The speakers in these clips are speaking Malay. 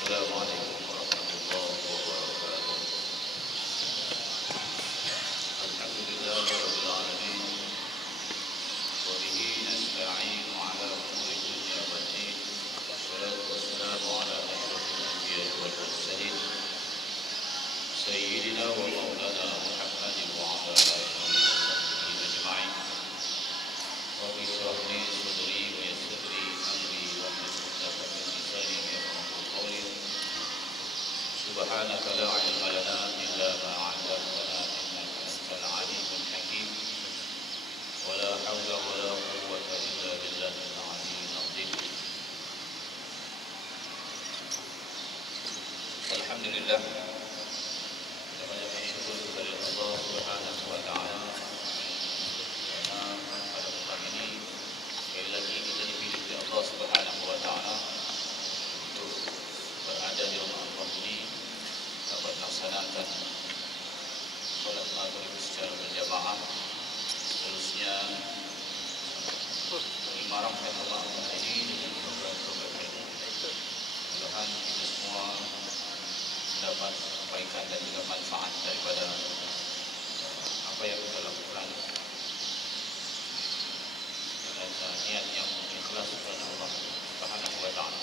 Assalamualaikum warahmatullahi wabarakatuh. Alhamdulillahirabbil alamin. Wa bihi nasta'inu ala umuri dunya wad din. Wassalatu wassalamu ala asyrafil anbiya'i wal mursalin. Sayyidina wa maulana Muhammadin wa ala alihi wa sahbihi ajma'in. Rabbi shrah li sadri wa yassir li amri wahlul 'uqdatam min lisani yafqahu qawli. Subhanaka la 'ilma lana illa ma 'allamtana innaka antal 'alimul hakim. Wa la haula wa la quwwata illa billahil 'aliyyil 'azim. Alhamdulillah, kita banyak bersyukur kepada Allah Subhanahu wa taala karena pada petang ini sekali lagi kita dipilih oleh Allah Subhanahu wa taala untuk berada di rumah Allah ini, dapat melaksanakan salat maghrib secara berjamaah. Seterusnya mengimarahkan rumah Allah ini dengan program-program ilmu. Mudah-mudahan kita semua dapat kebaikan dan juga manfaat daripada apa yang kita lakukan dengan niat yang ikhlas kepada Allah Subhanahu wa taala.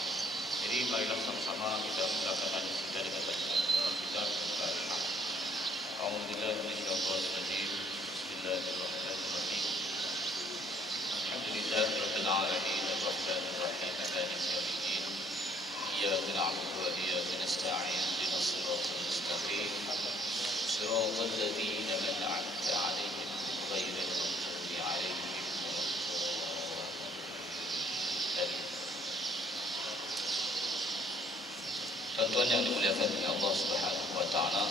Jadi marilah sama-sama kita melakukan kita dengan kita Al-Fatihah. A'udzubillahi minasyaitonir rajim. Bismillahirrahmanirrahim. Alhamdulillahirabbil alamin arrahmanir rahim maliki yaumiddin. Iyyaka na'budu wa iyyaka nasta'in. Ihdinas siratal mustaqim. Siratal ladzina an'amta 'alaihim ghairil maghdubi 'alaihim waladdallin. Tuan-tuan yang dimuliakan oleh Allah Subhanahu wa taala,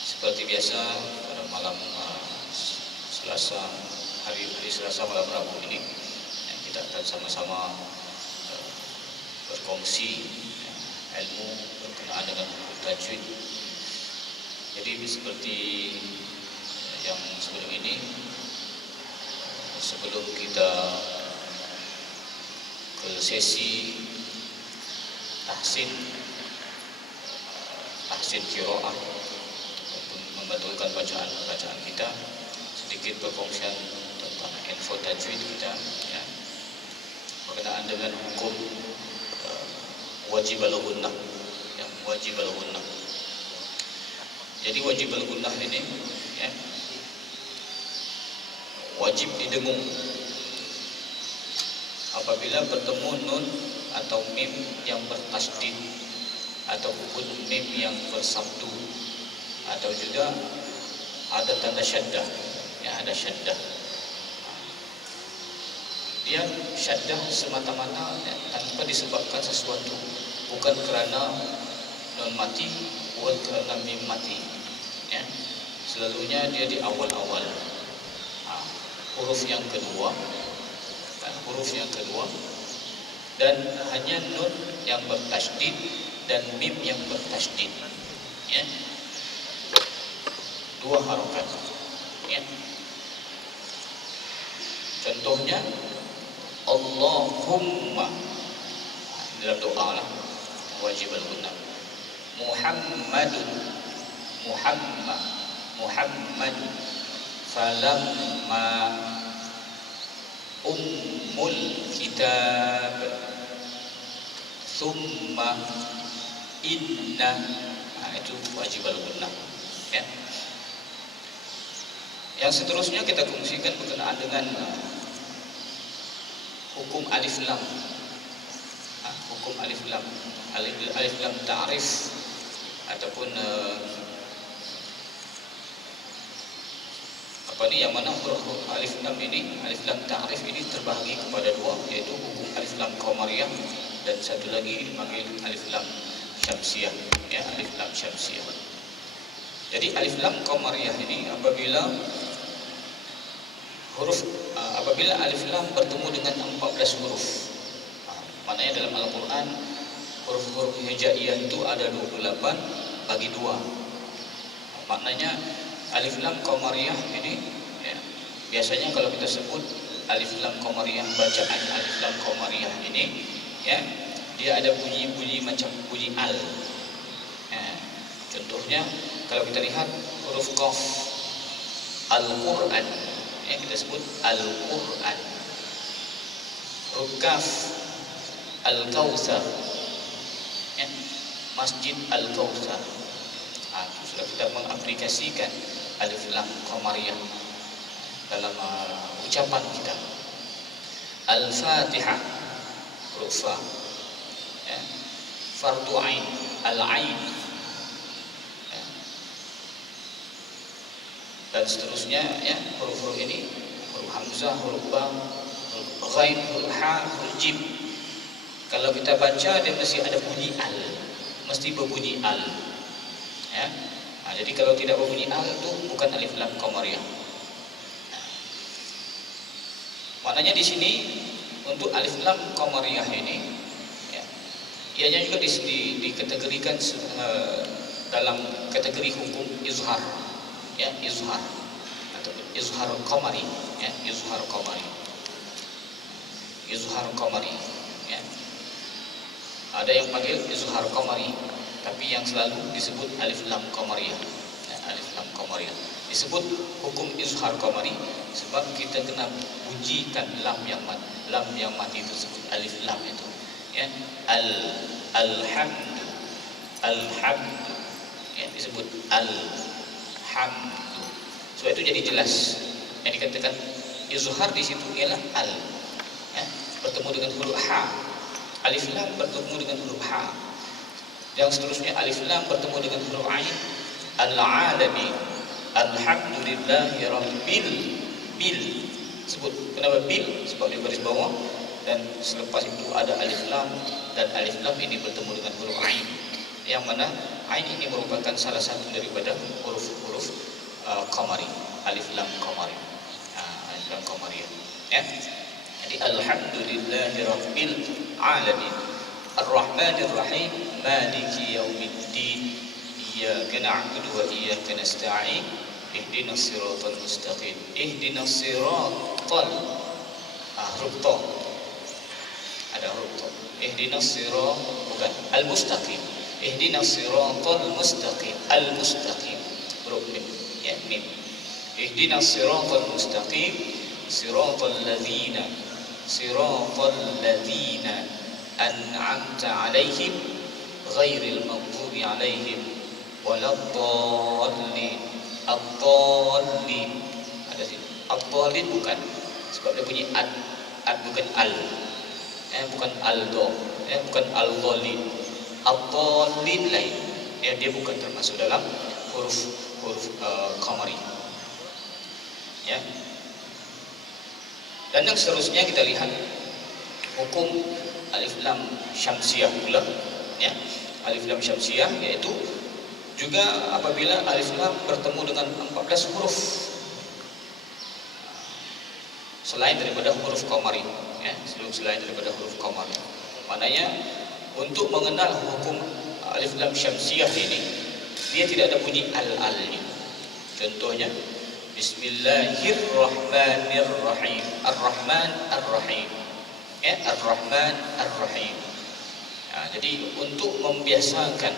seperti biasa pada malam Selasa, hari Selasa malam Rabu ini kita akan sama-sama berkongsi ilmu berkenaan dengan buku tajwid. Jadi seperti yang sebelum ini, sebelum kita ke sesi tahsin qiraah untuk membetulkan bacaan kita, sedikit perkongsian tentang info tajwid kita ya, berkenaan dengan hukum wajib al-gunnah yang wajib al-gunnah. Jadi wajib al-gunnah ini ya, wajib didengung apabila bertemu nun atau mim yang bertasdid ataupun mim yang bersabdu, atau juga ada tanda syaddah ya, ada syaddah. Dia syaddah semata-mata ya, tanpa disebabkan sesuatu, bukan kerana nun mati, bukan kerana mim mati ya. Selalunya dia di awal-awal huruf yang kedua dan hanya nun yang bertasydid dan mim yang bertasydid ya, dua harokat ya. Contohnya Allahumma dalam doa lah, wajib al-gunnah. Muhammadun falamma ummul kitab thumma inna, itu wajib al-gunnah ya. Yang seterusnya kita kongsikan berkenaan dengan hukum alif lam. Hukum alif lam ta'rif ataupun yang mana huruf alif lam ini, alif lam ta'rif ini terbahagi kepada dua, yaitu hukum alif lam qamariyah dan satu lagi dipanggil alif lam syamsiyah ya, alif lam syamsiyah. Jadi alif lam qamariyah ini apabila alif lam bertemu dengan 14 huruf. Maknanya dalam Al-Quran huruf-huruf hijaiyah itu ada 28 bagi 2. Maknanya alif lam qamariyah ini ya, biasanya kalau kita sebut alif lam qamariyah, bacaan alif lam qamariyah ini, ya, dia ada bunyi-bunyi macam bunyi al. Contohnya kalau kita lihat huruf qaf, Al-Quran, ya, kita sebut Al-Quran. Huruf kaf, Al-Kautsar, ya, Masjid Al-Kautsar. Sudah kita mengaplikasikan alif lam qamariyah dalam ucapan kita. Al-Fatihah, huruf fa, ya, fardu ain, al-ain, ya, dan seterusnya, ya, huruf-huruf ini, huruf hamzah, huruf ba, huruf ghain, huruf ha, huruf jim. Kalau kita baca dia mesti ada bunyi al, mesti berbunyi al, ya. Jadi kalau tidak berbunyi al itu bukan alif lam qamariyah. Maknanya di sini untuk alif lam qamariyah ini, ya, ianya juga dikategorikan dalam kategori hukum izhar, ya, izhar atau izhar qamari, ya, izhar qamari, izhar qamari, ya. Ada yang panggil izhar qamari, tapi yang selalu disebut alif lam qamariyah, ya, alif lam qamariyah. Disebut hukum izhar qamari sebab kita kena bunyikan lam yang mati itu, sebut alif lam itu, ya. Alhamdu, alhamdu, ya, disebut alhamdu. Sebab itu jadi jelas yang dikatakan izhar di situ ialah al, ya, bertemu dengan huruf ha. Alif lam bertemu dengan huruf ha. Yang seterusnya alif lam bertemu dengan huruf ain, al-alamin, alhamdulillahi rabbil bil. Sebut kenapa bil? Sebab di baris bawah, dan selepas itu ada alif lam, dan alif lam ini bertemu dengan huruf ain, yang mana ain ini merupakan salah satu daripada huruf-huruf qamari, alif lam qamari, alif lam qamariyah, ya. Jadi alhamdulillahi rabbil alamin, ar-rahmanir rahim, maliki yaumiddin, iyyaka na'budu wa iyyaka nasta'in, ihdinas siratal mustaqim. Ihdinas siratal, huruf ta, ada huruf ta. Ihdinas sirat, bukan al-mustaqim. Ihdinas siratal mustaqim, al-mustaqim, huruf mim, ya, mim. Ihdinas siratal mustaqim, siratal ladzina an'amta 'alaihim ghairil maghdubi 'alaihim waladdallin. Ad-dallin ada sini. Ad-dallin bukan, sebab dia bunyi ad bukan al, bukan al-do, bukan al-dallin. Ad-dallin lain, dia bukan termasuk dalam huruf qamari, ya. Dan yang seterusnya kita lihat hukum alif lam syamsiyah pula, ya. Alif lam syamsiyah yaitu juga apabila alif lam bertemu dengan 14 huruf selain daripada huruf qamari, ya, selain daripada huruf qamari. Maknanya untuk mengenal hukum alif lam syamsiyah ini, dia tidak ada bunyi al-al-nya. Contohnya Bismillahirrahmanirrahim, Ar-Rahman Ar-Rahim, ya, Ar-Rahman Ar-Rahim. Jadi untuk membiasakan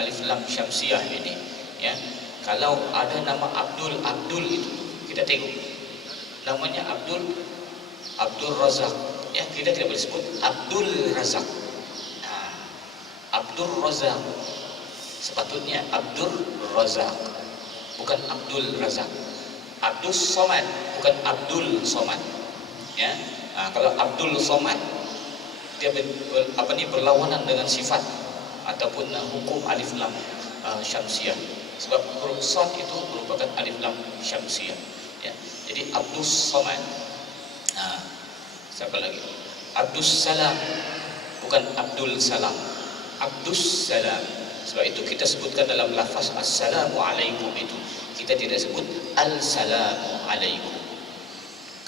alif lam syamsiyah ini, ya, kalau ada nama Abdul itu kita tengok namanya Abdul Razak, ya, kita tidak boleh sebut Abdul Razak. Abdul Razak sepatutnya Abdul Razak, bukan Abdul Razak. Abdul Somad bukan Abdul Somad, ya. Kalau Abdul Somad dia berlawanan dengan sifat ataupun hukum alif lam syamsiyah, sebab huruf sad itu merupakan alif lam syamsiyah, ya. Jadi Abdul Somad. Siapa lagi? Abdus Salam bukan Abdul Salam, Abdus Salam. Sebab itu kita sebutkan dalam lafaz Assalamualaikum itu kita tidak sebut Al-Salamualaikum.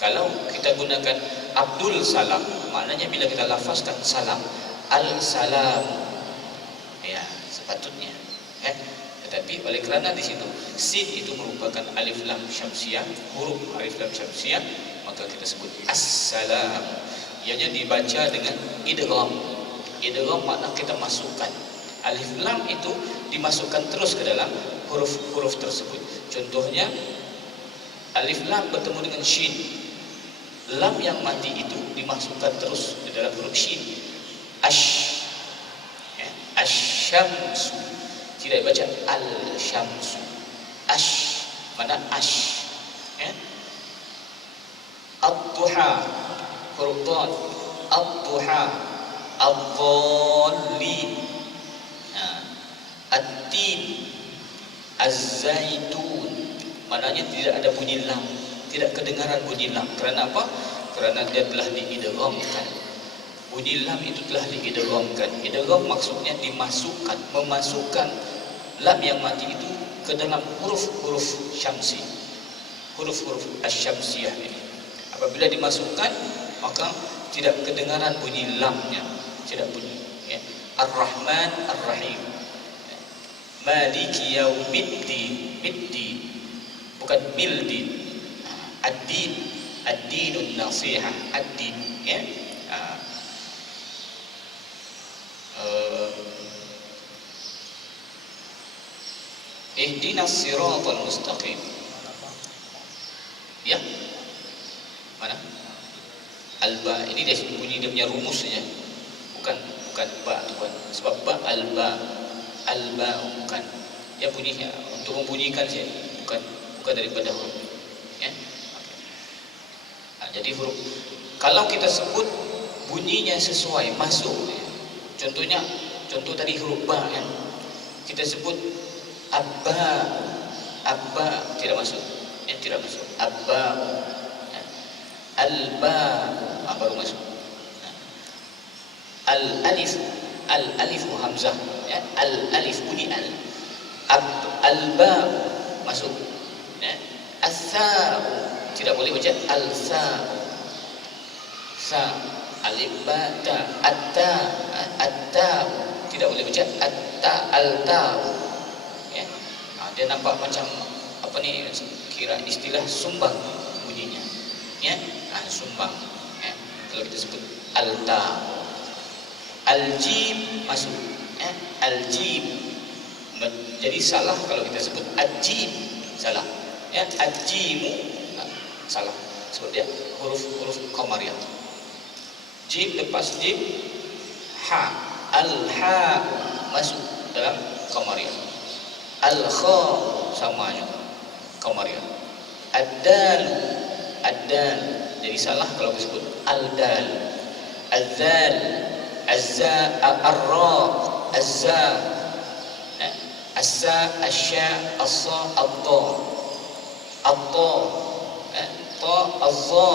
Kalau kita gunakan Abdul Salam, maknanya bila kita lafazkan salam, Al-Salam, ya, sepatutnya, Tetapi oleh kerana di situ sin itu merupakan alif lam syamsiah, huruf alif lam syamsiah, maka kita sebut assalam. Ianya dibaca dengan idgham. Idgham makna kita masukkan. Alif lam itu dimasukkan terus ke dalam huruf-huruf tersebut. Contohnya alif lam bertemu dengan shin. Lam yang mati itu dimasukkan terus ke dalam huruf shin. Ash, ya, asyamsu. Tidak baca al-syamsu. Ash, mana ash, ya. Ad-duha, huruf dad. Ad-duha, ad-dallin. Ad-tin, az-zaitun. Maknanya tidak ada bunyi lam, tidak kedengaran bunyi lam. Kerana apa? Kerana dia telah diidghamkan. Bunyi lam itu telah diidghamkan. Idgham maksudnya dimasukkan, memasukkan lam yang mati itu ke dalam huruf-huruf syamsi, huruf-huruf asy-syamsiyah ini. Apabila dimasukkan, maka tidak kedengaran bunyi lamnya, tidak bunyi, ya. Ar-Rahman Ar-Rahim, Maliki Yaumiddin, middin, bukan bildin. Ad-din, ad-dinun nasihah, ad-din, ya. Ihdinas siratal mustaqim. Ya. Mana? Al-ba, ini dia bunyi dia punya rumusnya. Bukan ba tuan. Sebab ba al-ba bukan. Dia bunyinya untuk membunyikan saja, bukan daripada huruf. Ya. Okay. Jadi huruf kalau kita sebut bunyinya sesuai masuk. Ya. Contoh tadi huruf ba kan. Kita sebut abba tidak masuk. Ya, tidak masuk. Abba. Ya. Alba baru masuk. Al-alif hamzah, ya. Al-alif bunyi al. Alba masuk, ya. As-sa tidak boleh baca al-sa. Sa alif ba ta atta tidak boleh baca atta al-ta, ya. Dia nampak macam apa ni, kira istilah sumbang bunyinya, ya. Sumbang, ya. Kalau kita sebut al-ta. Al-jim masuk, ya. Al-jim. Jadi salah kalau kita sebut al-jim, salah, ya. Al-jimu salah sebab dia huruf qamariyah. Jim lepas jim ha, al-ha masuk dalam qamariyah. Al-kha sama juga qamariyah. Ad-dal jadi salah kalau disebut al-dal. Az-zal, az-za, ar-ra, az-za, as-sa, asya, as-sa, ad-da, ad-da, ta, az-za,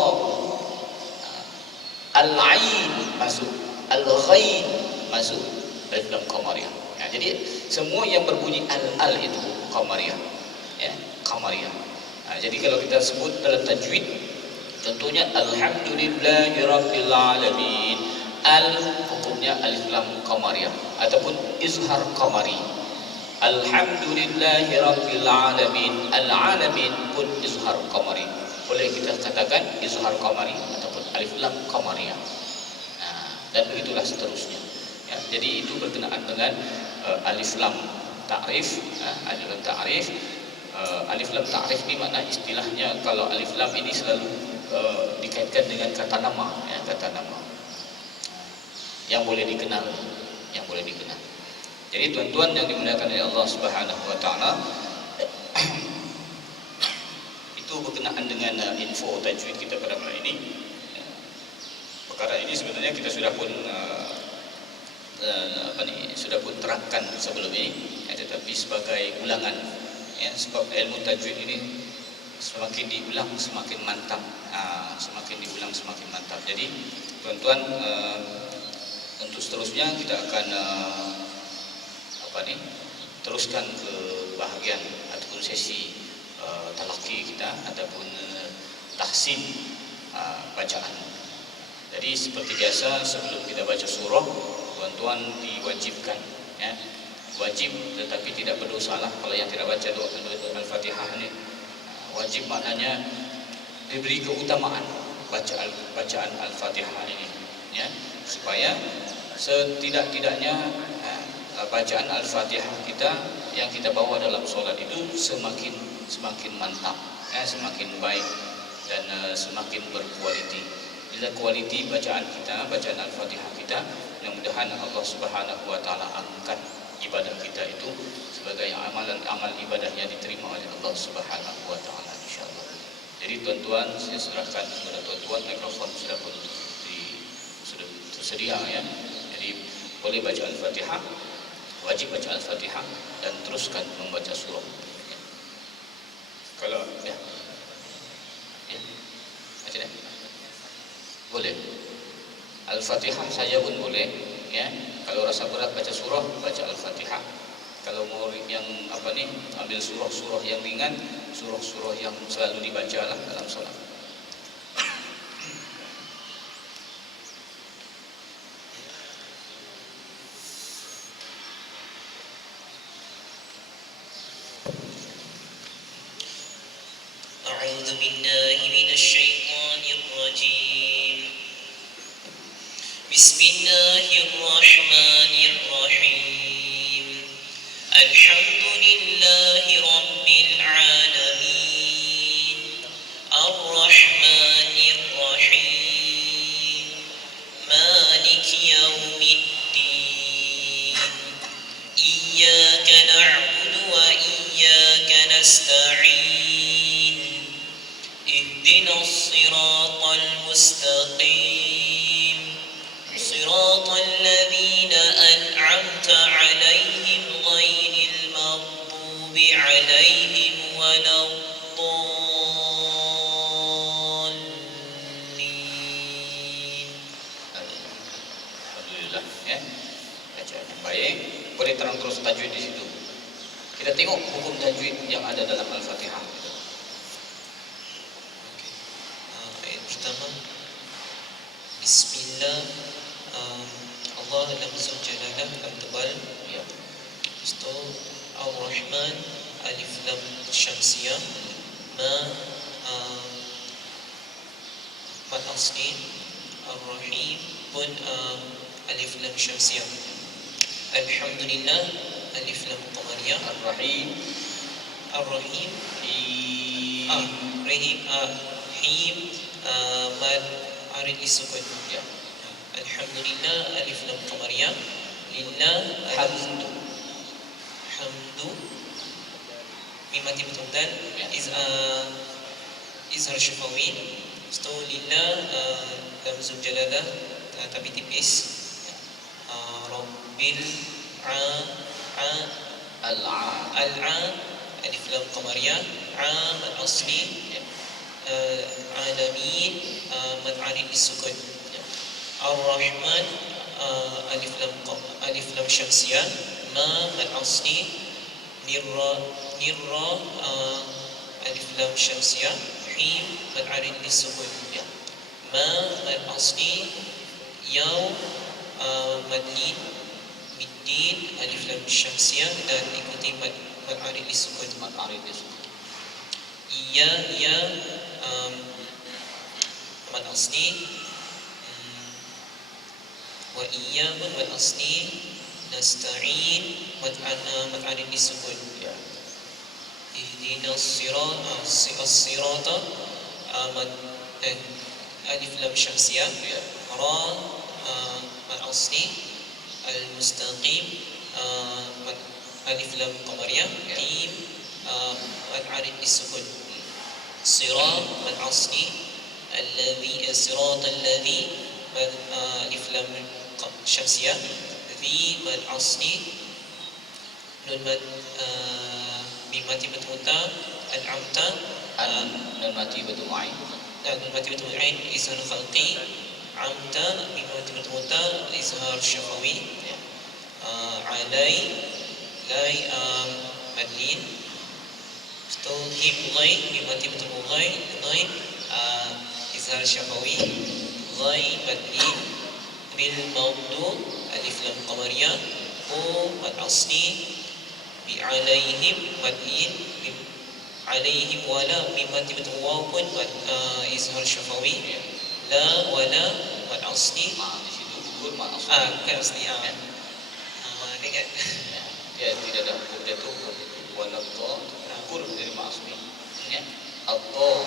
al-ain masuk, al-ghain masuk dalam qamariyah. Ya, jadi semua yang berbunyi al itu qamariyah, ya, qamariyah. Jadi kalau kita sebut dalam tajwid, contohnya alhamdulillahirabbil alamin, al hukumnya alif lam qamariyah ataupun izhar qamari. Alhamdulillahirabbil alamin, al-alamin pun izhar qamari. Boleh kita katakan izhar qamari ataupun alif lam qamariyah. Dan begitulah seterusnya. Ya, jadi itu berkenaan dengan alif lam ta'rif, alif lam ta'rif. Alif lam ta'rif ini makna istilahnya, kalau alif lam ini selalu dikaitkan dengan kata nama, ya, kata nama yang boleh dikenal, Jadi tuan-tuan yang dimuliakan oleh Allah Subhanahu wa taala, itu berkenaan dengan info tajwid kita pada malam ini. Perkara ini sebenarnya kita sudah pun sudah pun terangkan sebelum ini, ya, tetapi sebagai ulangan, ya, sebab ilmu tajwid ini semakin diulang semakin mantap, semakin diulang semakin mantap. Jadi tuan-tuan, untuk seterusnya kita akan teruskan ke bahagian ataupun sesi talaqi kita ataupun tahsin bacaan. Jadi seperti biasa sebelum kita baca surah, tuan-tuan diwajibkan, ya, wajib tetapi tidak berdosa lah kalau yang tidak baca doa Al-Fatihah ini. Wajib maknanya diberi keutamaan bacaan Al-Fatihah ini, ya, supaya setidak-tidaknya bacaan Al-Fatihah kita yang kita bawa dalam solat itu semakin mantap, semakin baik dan semakin berkualiti. Bila kualiti bacaan Al-Fatihah kita, mudah-mudahan Allah Subhanahu wa taala angkat ibadah kita itu sebagai amal ibadahnya diterima oleh Allah Subhanahu wa taala insyaallah. Jadi tuan-tuan, saya serahkan kepada tuan-tuan, mikrofon sudah tersedia, ya. Jadi boleh baca Al-Fatihah, wajib baca Al-Fatihah dan teruskan membaca surah. Kalau ya baca deh. Boleh. Al-Fatihah saja pun boleh, ya. Kalau rasa berat baca surah, baca Al-Fatihah. Kalau mau yang ambil surah-surah yang ringan, surah-surah yang selalu dibaca lah dalam salat. أعوذ بالله من الشيطان الرجيم بسم الله الرحمن الرحيم الحمد لله رب العالمين الرحمن الرحيم مالك يوم الدين إياك نعبد وإياك نستعين اهدنا الصراط المستقيم صراط الذين أنعمت عليهم غير المغضوب عليهم ولا الضالين. Alhamdulillah, ya. Bacaan yang baik. Boleh terang terus tajwid di situ. Kita tengok hukum tajwid yang ada dalam Al-Fatihah. Ayat pertama, Bismillah. Allah lamzul jalalah, lam tebal, Ya. Isto Ar-Rahman, alif lam syamsiyah, mad asli, Ar-Rahim pun alif lam syamsiyah. Alhamdulillah, alif lam qamariyah. Ar-Rahim, Ar-Rahim, Rahim, Rahim, Him, mad arid disukun. ya. Alhamdulillah, alif lam qamariyah. Lillah, Hamdu, hamdu, mim mati betul dan Ya. izhar syafawi. So lillah, lamzul jalalah tapi tipis. Rabbil Al-A, alif lam qamariyah. Mad asli, ya. alamin, mad arid disukun. Ya. Ar-Rahman, alif lam syamsiyah. Mad asli, nirra, alif lam syamsiyah. Him, mad arid disukun. Ya. Mad asli, yaw, mad lin, middin, alif lam syamsiyah dan ikuti mad arid disukun. Mad arid disukun. Ya, mad asli, wa iyyakum mad asli, nasta'in, mad arid disukun. Ya. Ihdinas sirata, mad alif lam syamsiyah. Ya. Ra, mad asli, al-mustaqim, mad alif lam qamariyah. Ya. Qim, mad arid disukun. Sirat, mad asli, sirat alladhi, mad alif lam syamsiyah. Dhi, mad asli, nun mad mim mati bertemu, an'amta, Dan mati betul ain. nun mati bertemu ain, izhar khalqi. Amta, mim mati bertemu, izhar syafawi. Alai, lai, madlin. Him, ghai, mim mati bertemu ghai, izhar syafawi. Ghai, madlin. Bil mawdu, alif lam qamariyah. Al-bu wal asli bi alaihim mad'in alaihim wala mimma tibat waw pun izhar syafawi Ya. la wala wal asli Di situ gugur mak asli. bukan asli dengan Ya, tidak ada hukum jatuh wala dha gugur dari mak asli. Ya. Allah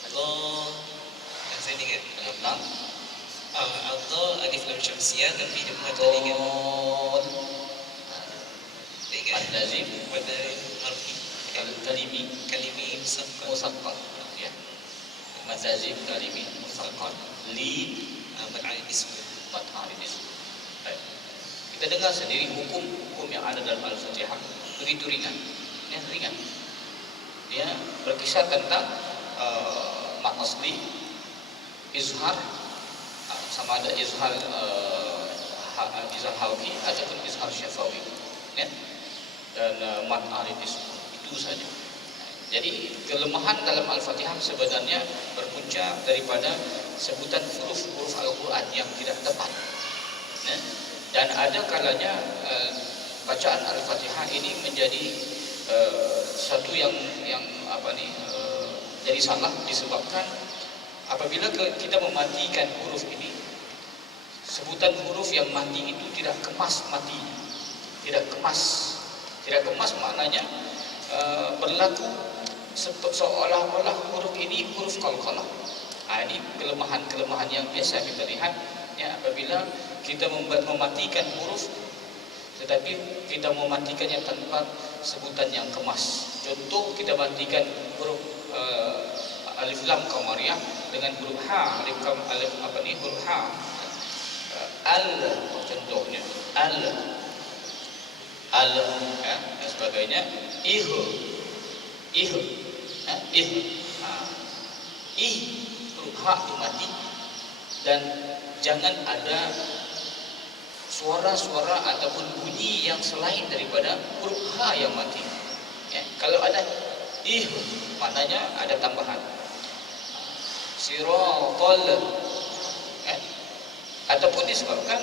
Allah saya ingat tentang Allah alif lam syamsiyah tapi dia mengatakan dengan al-lazim pada harfi al-kalimi kalimi musaqqal musaqqal. Ya. Mazazim kalimi musaqqal. Li mat'al ism mat'al ism. Baik. Kita dengar sendiri hukum yang ada dalam Al-Fatihah begitu ringan. Ya, ringan. Dia berkisah tentang mak asli, izhar, sama ada izhar izhar halqi ataupun izhar syafawi, ya. Dan mad arif itu saja. Jadi kelemahan dalam Al-Fatihah sebenarnya berpunca daripada sebutan huruf-huruf Al-Quran yang tidak tepat, ya. Dan ada kalanya bacaan Al-Fatihah ini menjadi satu yang jadi salah disebabkan apabila kita mematikan huruf ini. Sebutan huruf yang mati itu tidak kemas mati, tidak kemas maknanya berlaku seolah-olah huruf ini huruf qalqalah. Ini kelemahan yang biasa kita lihat, ya, apabila kita mematikan huruf tetapi kita mematikannya tanpa sebutan yang kemas. Contoh, kita matikan huruf alif lam qamariyah dengan huruf ha, huruf ha. Al, contohnya al, ya, dan sebagainya. Ih, huruf ha itu mati, dan jangan ada suara-suara ataupun bunyi yang selain daripada huruf ha yang mati. Ya, kalau ada maknanya ada tambahan. Siratal, ya, ataupun disebabkan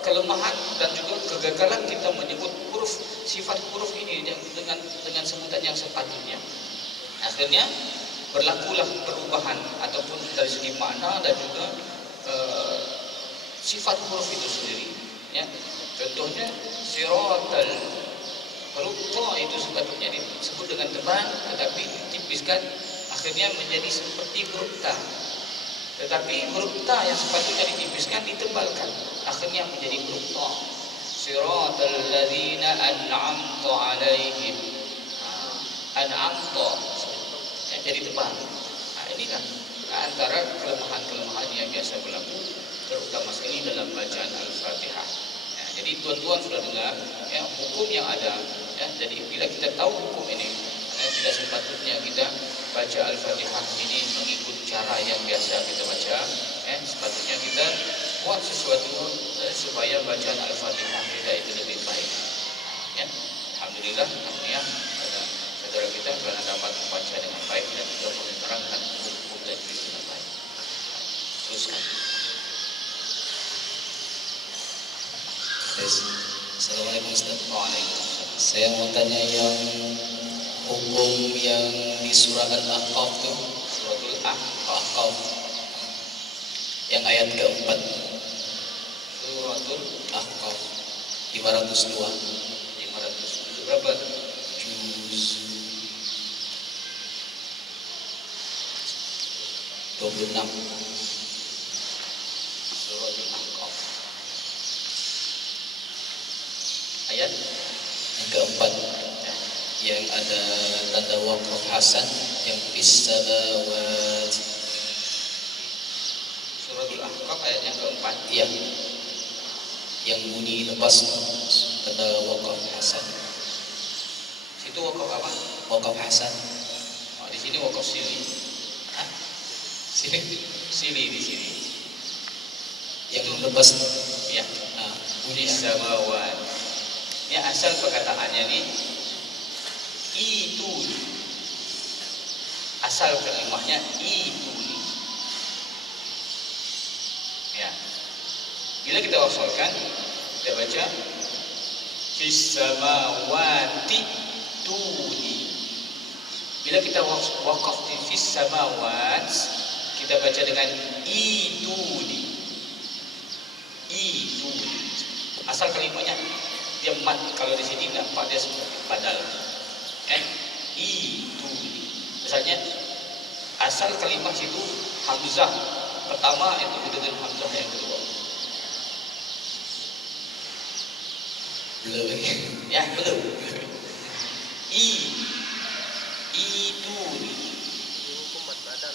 kelemahan dan juga kegagalan kita menyebut sifat huruf ini dengan sebutan yang sepatutnya. Akhirnya berlakulah perubahan ataupun dari segi makna dan juga sifat huruf itu sendiri, ya. Contohnya siratal, huruf ta itu sepatutnya disebut dengan tebal tetapi ditipiskan, akhirnya menjadi seperti huruf ta. Tetapi huruf ta yang sepatutnya ditipiskan ditebalkan, akhirnya menjadi huruf ta. Siratal ladzina an'amta 'alaihim. An'amta, ya, jadi tebal. Ini kan antara kelemahan-kelemahan yang biasa berlaku, terutama sekali dalam bacaan Al-Fatihah. Ya, jadi tuan-tuan sudah dengar, ya, hukum yang ada. Ya, jadi bila kita tahu hukum ini, tidak sepatutnya kita baca Al-Fatihah ini mengikut cara yang biasa kita baca. Sepatutnya kita buat sesuatu supaya bacaan Al-Fatihah kita itu lebih baik. Ya, alhamdulillah, saudara kita telah dapat membaca dengan baik dan juga menerangkan hukum tajwid dengan baik. Teruskan. Assalamualaikum Ustaz. Waalaikumsalam. Saya mau tanya yang hukum yang di surah Al-Ahqaf tuh, Suratul Ahqaf, yang ayat keempat, Suratul Ahqaf 502. 500 berapa? Juz 26. Suratul Ahqaf ayat Yang keempat, yang ada tanda waqaf hasan yang fis samawat. Suratul Ahqaf ayat yang keempat. Iya, yang bunyi lepas tanda waqaf hasan. Situ wakaf apa? Waqaf hasan. Di sini wakaf sili. Hah? Sini Sili di sini. yang lepas. Ya. Nah, Bunyi bunyi samawat. Ini asal perkataannya nih itu. Asal kalimahnya itu. Ya. Bila kita wasalkan Kita baca fis samawati tuni. Bila kita waqaf di fis samawat, kita baca dengan ituni. Ituni. Asal kalimatnya dia mat. Kalau di sini nampak dia badal. Ituni. Misalnya asal kalimat itu hamzah pertama itu dengan hamzah yang kedua. Belum lagi. Ya, belum. Itu hukum mad badal.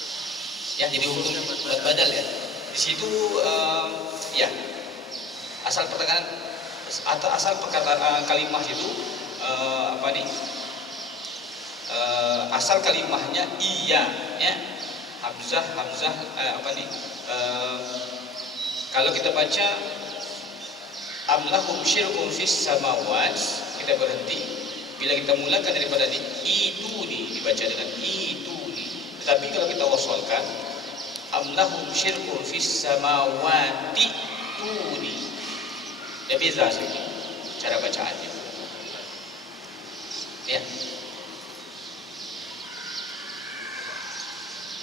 ya jadi hukum Buat badal ya. di situ ya asal perkataan atau asal perkataan kalimah itu apa nih? Asal kalimahnya iya ya. Hamzah apa nih? Kalau kita baca amlahum syirkum fis samawat, kita berhenti. Bila kita mulakan daripada itu dibaca dengan itu. Tetapi kalau kita wasalkan amlahum syirkum fis samawati tuni. Ya beza sih cara bacaannya. Ya.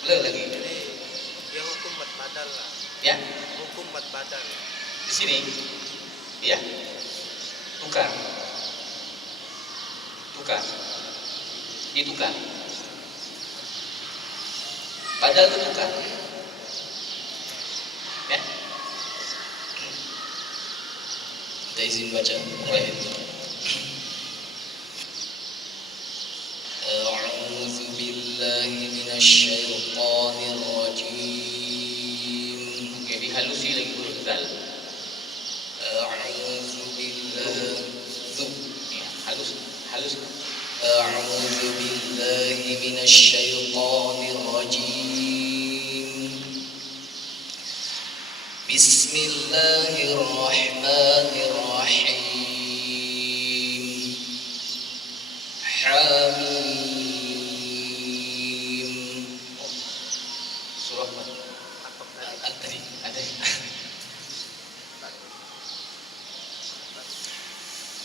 Boleh lagi. Jadi dia hukum mad badal lah. Ya. Hukum mad badal. Di sini ya. Tukar. Ditukar. Padahal itu tukar. Ya. Kita izin baca mulai itu. A'udzu billahi minasy syaithanir rajim. Oke, dihalusi lagi huruf zal. A'udzu billahi Ya, halus. أعوذ بالله من الشيطان الرجيم بسم الله الرحمن الرحيم حميم Surah apa? Tadi Ada.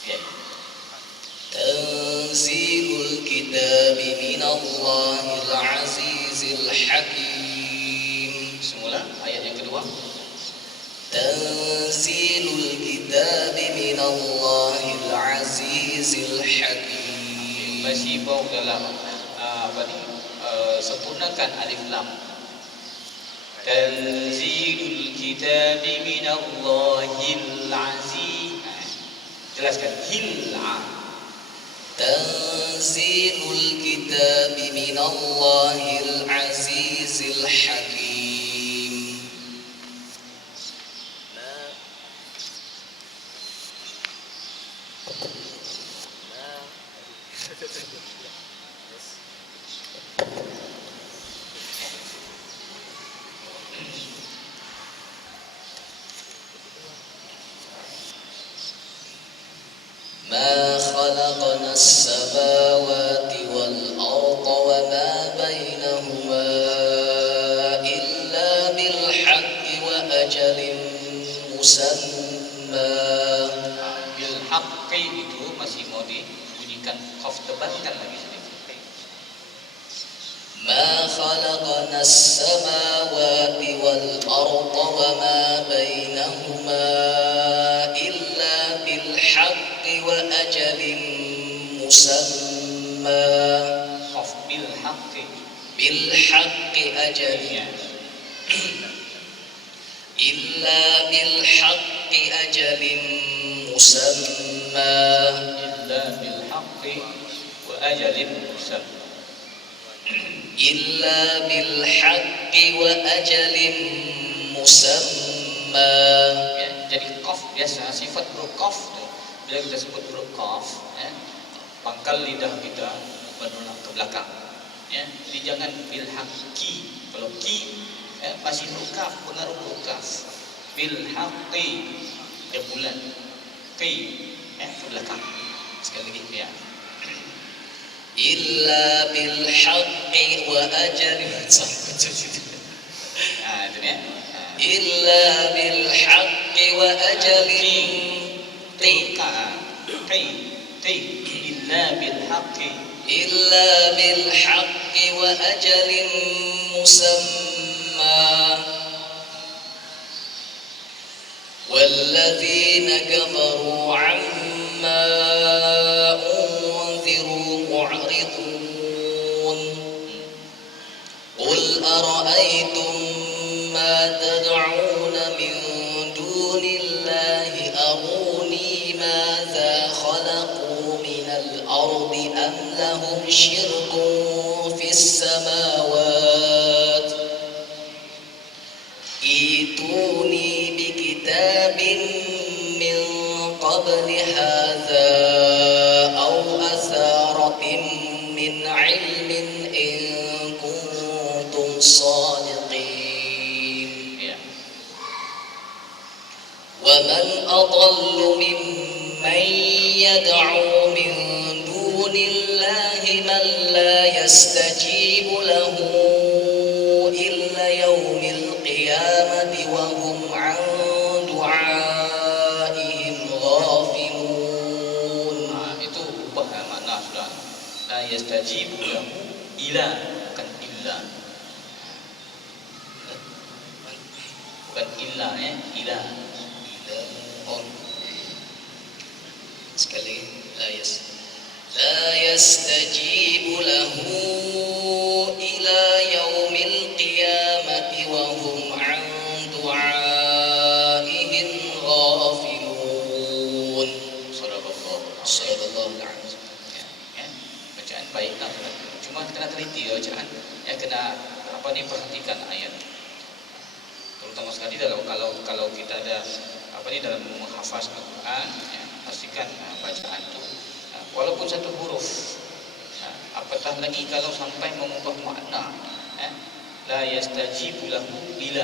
Ya. تنزيل الكتاب من الله العزيز الحكيم Semula ayat yang kedua. تنزيل الكتاب من الله العزيز الحكيم Masih bau dalam apa ni? Sempurnakan alif lam. Tanzilul kitab minallahil aziz. Jelaskan hil'a. تنزيل الكتاب من الله العزيز الحكيم ما خلقنا السماوات والأرض وما بينهما إلا بالحق وأجل مسمى Bil haqqi itu masih mau dibunyikan qaf, tebalkan lagi sedikit. ما خلقنا السماوات والأرض وما بينهما إلا بالحق وأجل مسمى Qaf bil haqqi. بالحق أجل Ya. إلا بالحق أجل مسمى Illa bil haqqi wa ajalin musamma. إلا بالحق وأجل مسمى Ya, jadi qaf biasa sifat huruf qaf tu. Bila kita sebut huruf qaf, pangkal lidah kita menolak ke belakang. Ya, jadi jangan bil haqqi. Kalau ki masih huruf kaf, pengaruh huruf kaf. Bil haqqi dia bulan. Qi ke belakang. Sekali lagi ya. إلا بالحق وأجل Itu ya. إلا بالحق وأجل illa bil haqqi إلا بالحق وأجل مسمى والذين كفروا عما أنذروا معرضون قل أرأيتم ما تدعون من دون الله أروني ماذا خلقوا من الأرض أم لهم شرك في السماوات ائتوني بكتاب من قبل هذا أو أثارة من علم إن كنتم صادقين ya. ومن أضل ممن يدعو من دون الله من لا يستجيب له إلا يوم القيامة وهم عن دعائهم غافلون. Itu ubah makna sudah. La yastajibu lahu ila, bukan illa. Bukan illa ya, ila. On. Sekali لا يستجيب له إلى يوم القيامة وهم عن دعائهم غافلون. صدق الله العظيم. Ya, bacaan baiklah. Cuma kena teliti bacaan. Ya, kena perhatikan ayat. Terutama sekali kalau kita ada dalam menghafaz Al-Quran, ya, pastikan bacaan itu walaupun satu huruf, apatah lagi kalau sampai mengubah makna. La yastajibu lahu ila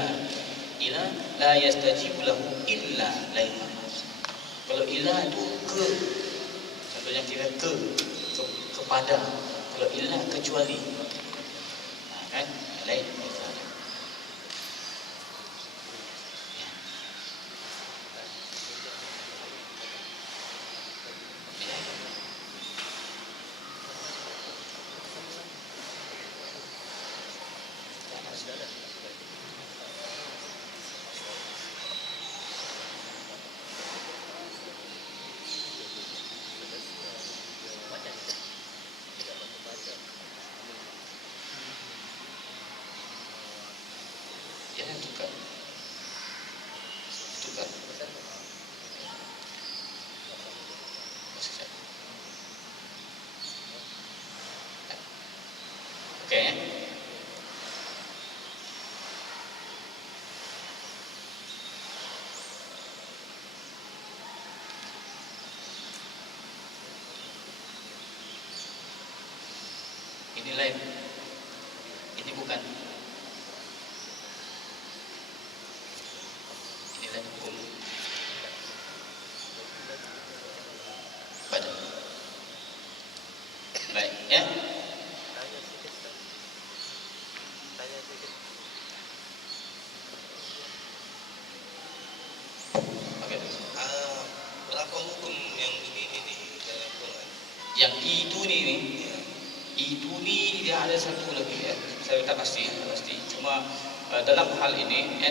la yastajibu lahu illa lain makna. Kalau ila itu ke, contohnya kita kepada. Kalau illa kecuali, kan lain. Oke. Ini lain. Ini bukan. Ini lain hukum. Badan. Baik, ya. Tanya sedikit. Oke. Berapa hukum yang begini nih dalam Quran? Yang itu nih. Itu nih dia ada satu lagi ya. Saya tak pasti. Cuma dalam hal ini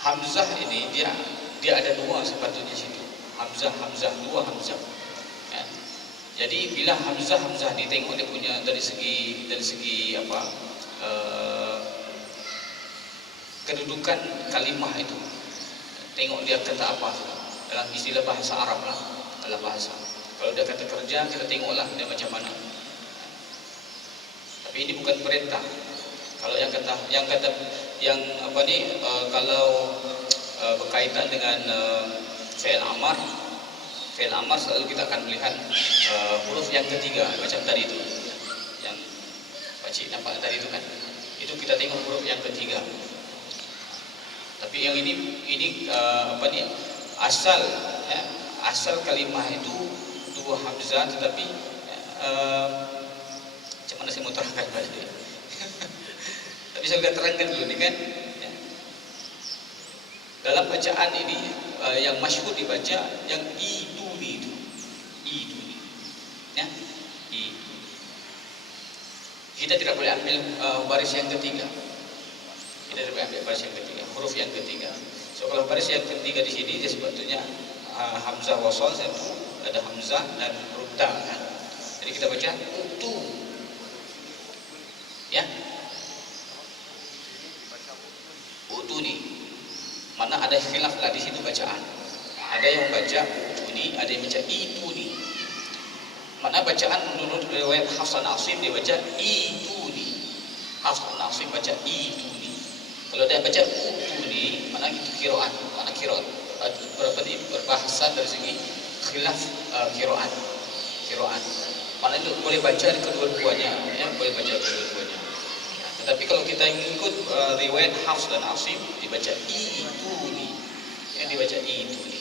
Hamzah ini dia ada dua sepatutnya situ. Hamzah, dua Hamzah. Ya. Jadi bila Hamzah ni tengok dia punya dari segi apa? Kedudukan kalimah itu. Tengok dia kata apa dalam istilah bahasa Arab lah, dalam bahasa. Kalau dia kata kerja, kita tengoklah dia macam mana. Tapi ini bukan perintah. Kalau kalau berkaitan dengan fi'il amar selalu kita akan melihat huruf yang ketiga macam tadi itu. Yang Pakcik nampak tadi itu kan. Itu kita tengok huruf yang ketiga. Tapi yang ini asal kalimah itu dua hamzah, tetapi macam mana saya mau terangkan tadi? Tapi saya sudah terangkan dulu ni kan. Dalam bacaan ini yang masyhur dibaca yang iduni itu. Iduni. Ya. Iduni. Kita tidak boleh ambil baris yang ketiga. Kita tidak boleh ambil baris yang ketiga, huruf yang ketiga. So kalau baris yang ketiga di sini dia sebetulnya hamzah wasal satu, ada hamzah dan huruf ta kan. Jadi kita baca utu. Ya. Utuni. Mana ada khilaf lah di situ bacaan. Ada yang baca utuni, ada yang baca ituni. Mana bacaan menurut riwayat Hafs an Asim dia baca ituni. Hafs an Asim baca ituni. Kalau dia baca utuni, mana itu qiraat, mana qiraat. Berapa ni perbahasan dari segi khilaf qiraat. Qiraat. Mana itu boleh baca kedua-duanya, ya, boleh baca kedua-duanya. Tetapi kalau kita ikut riwayat Hafs dan Asim dibaca ituni, yang dibaca ituni,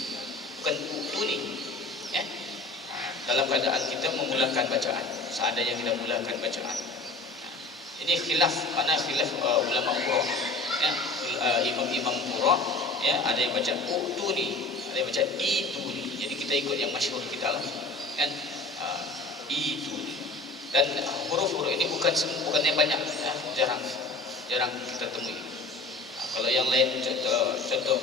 bukan utuni, ya. Dalam keadaan kita memulakan bacaan, seandainya kita mulakan bacaan. Ini khilaf, mana khilaf ulama qurra, ya, imam-imam qurra, ya, ada yang baca utuni, ada yang baca ituni. Jadi kita ikut yang masyhur kita lah, kan, ituni. Dan huruf-huruf ini bukannya banyak, ya, jarang kita temui. Kalau yang lain contoh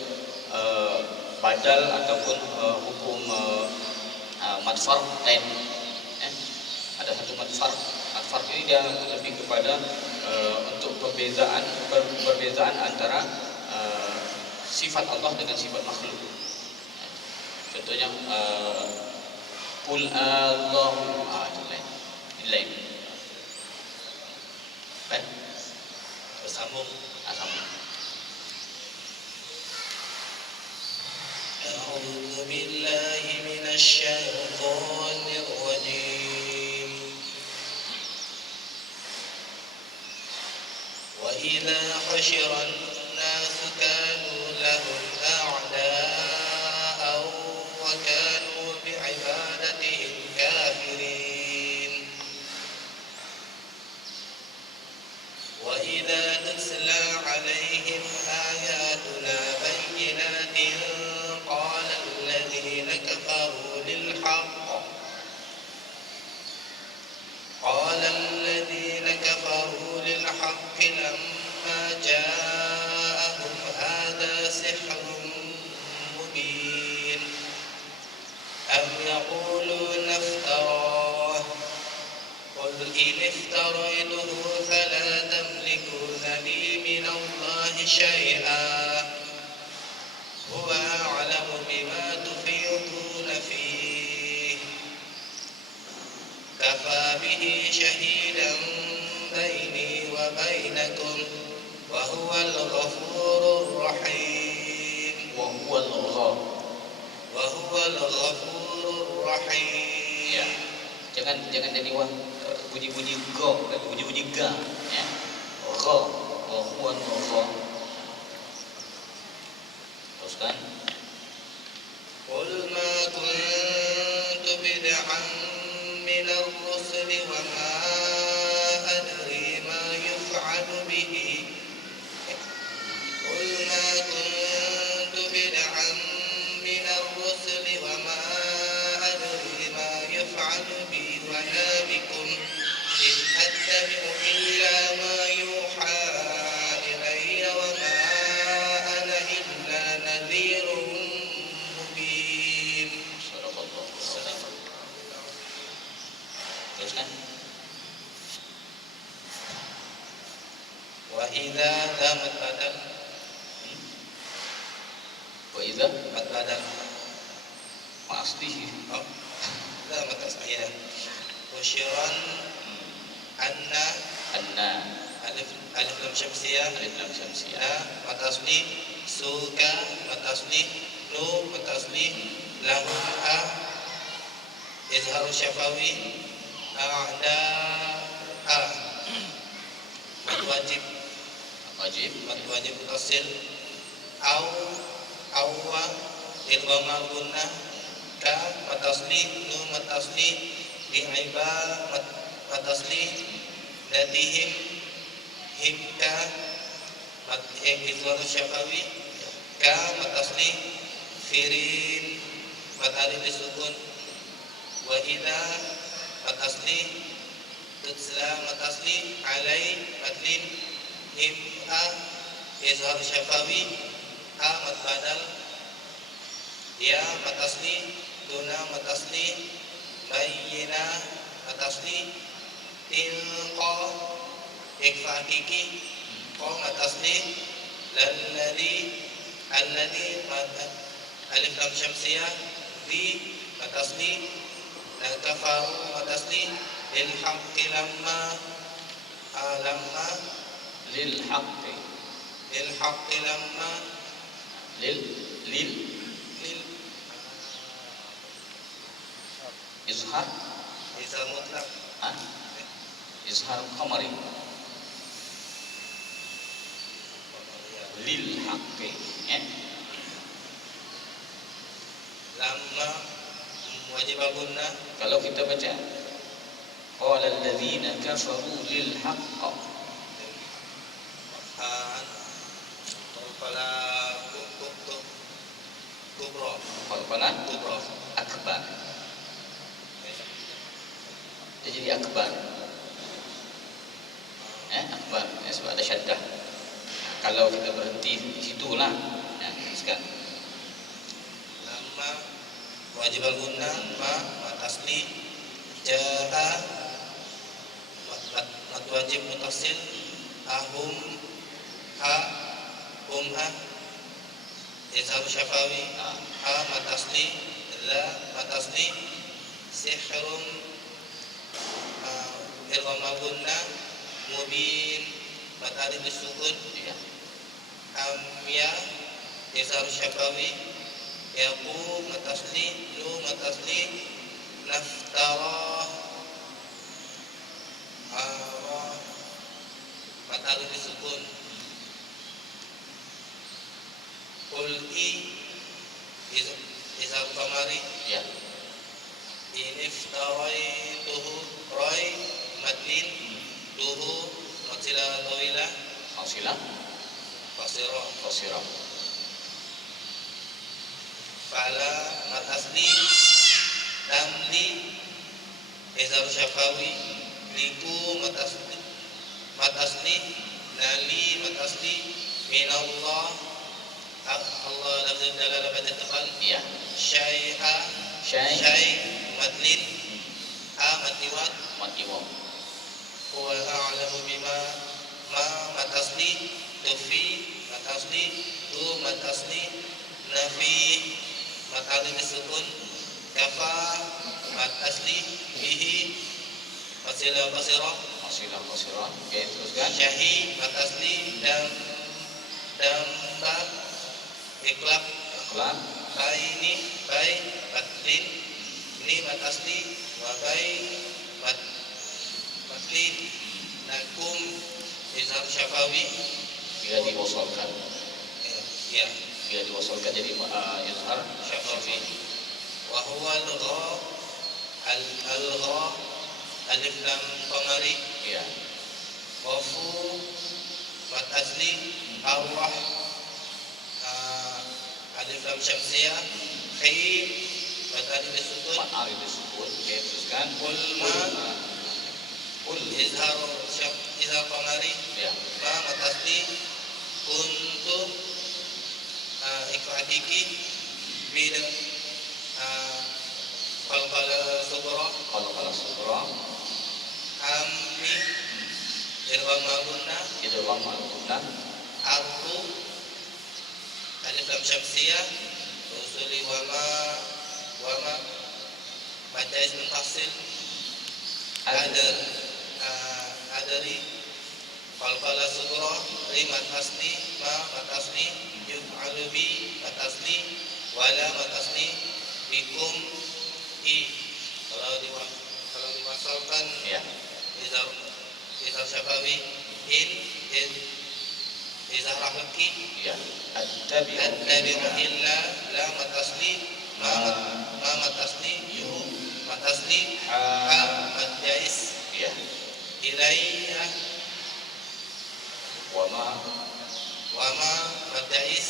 badal ataupun hukum madfar lain, ya. Ada satu madfar ini dia lebih kepada untuk perbezaan antara sifat Allah dengan sifat makhluk. Contohnya qul Allahu itu lain. Lain. Baik. Bersambung. Sambung. A'udzu billahi minasy syaithanir rajim. Wa idza hasyiran nasu kanu lahum a'da'an wa kanu bi'ibadatihim kafirin. وَإِذَا تُتْلَى عَلَيْهِمْ آيَاتُنَا بَيِّنَاتٍ قَالَ الَّذِينَ كَفَرُوا لِلْحَقِّ لَمَّا جَاءَهُمْ هَذَا سِحْرٌ مُبِينٌ أَمْ يَقُولُونَ افْتَرَاهُ قُلْ إِنِ افْتَرَيْتُهُ فَلَا تَمْلِكُونَ لِي مِنَ اللَّهِ شَيْئًا هُوَ أَعْلَمُ بِمَا تُفِيضُونَ فِيهِ كَفَى بِهِ شَهِيدًا بَيْنِي وَبَيْنَكُمْ وَهُوَ الْغَفُورُ الرَّحِيمُ وَهُوَ الْغَفُورُ الرَّحِيمُ. Ya. Jangan jadi bunyi-bunyi go, bunyi-bunyi ga, ya. Gha, huwa gha. Teruskan. Qul ma kuntu bid'an minar rusuli wa ma adri ma yuf'alu bihi. Qul ma kuntu bid'an minar rusuli wa ma adri ma yuf'alu bi wa la bikum in attabi'u illa ma yuha ilayya wa ma ana illa nadhirun mubin. Sadaqallahu alazim. Teruskan. Wa idza tamat badal Wa idza badal ma'aslihi. tamat asliya usyiran anna alif lam syamsiyah Alif lam syamsiyah. na matasli suka matasli nu matasli lahum izhar syafawi a'da wajib mutasil awwa idgham gunnah ka matasli nu matasli bi'iba matasli datihim himka izhar syafawi ka matasli firin matari disukun wa idza matasli tutsla matasli alai matlin im'a izhar syafawi a mat badal ya matasli tuna matasli bayyina matasli tilqa ikfa hakiki qa matasli alladhi alif lam syamsiyah bi matasli kafaru matasli lil haqqi lamma lil haqqi lamma lil lil izhar izhar mutlak izhar qamari lil haqqi lamma wajib al-gunna. Kalau kita baca qala alladzina kafaru lil haqq Qalqala kubra akbar. Dia jadi akbar. Akbar sebab ada syaddah. Kalau kita berhenti di situlah sekarang. Lamma wajib al-gunna ma matasli jaa mat wajib mutasil ahum ha izhar syafawi ha matasli la matasli sihrun irghamahunna mubin matari disukun amya izhar syafawi yaqu matasli lu matasli naftara matari disukun qul'i izhar qamari iniftaraytuhu rai madlin tuhu matsila tawila Hasilah qasira fala matasli tamli izhar syafawi liku matasli nali matasli minallah Allah lafzul dalalah pada tefal syai madlin matiwat huwa a'lamu bima ma matasli tufi matasli tu matasli nafi matali disukun kafa matasli bihi wasilah qasirah teruskan syahi matasli damba iklab baini bai matlin ini matasli wa bai matlin nakum izhar syafawi bila diwasalkan jadi izhar syafawi wa huwa al-gha alif lam qamari wafu matasli arwah alif lam syamsiyah khi matari disukun teruskan qul izhar qamari ma matasli kuntu ikradiki bida qalqala sughra ammi irghamahunna ardu alif lam syamsiyah usuli wama baca ism tafsil adari qalqala sughra rimat asli ma matasli yuf'alu bi matasli wala matasli bikum kalau diwasalkan izhar syafawi izhar rahmaki at-tabi'u illa la matasli ma matasli yu matasli ha madjais ilayya wama madjais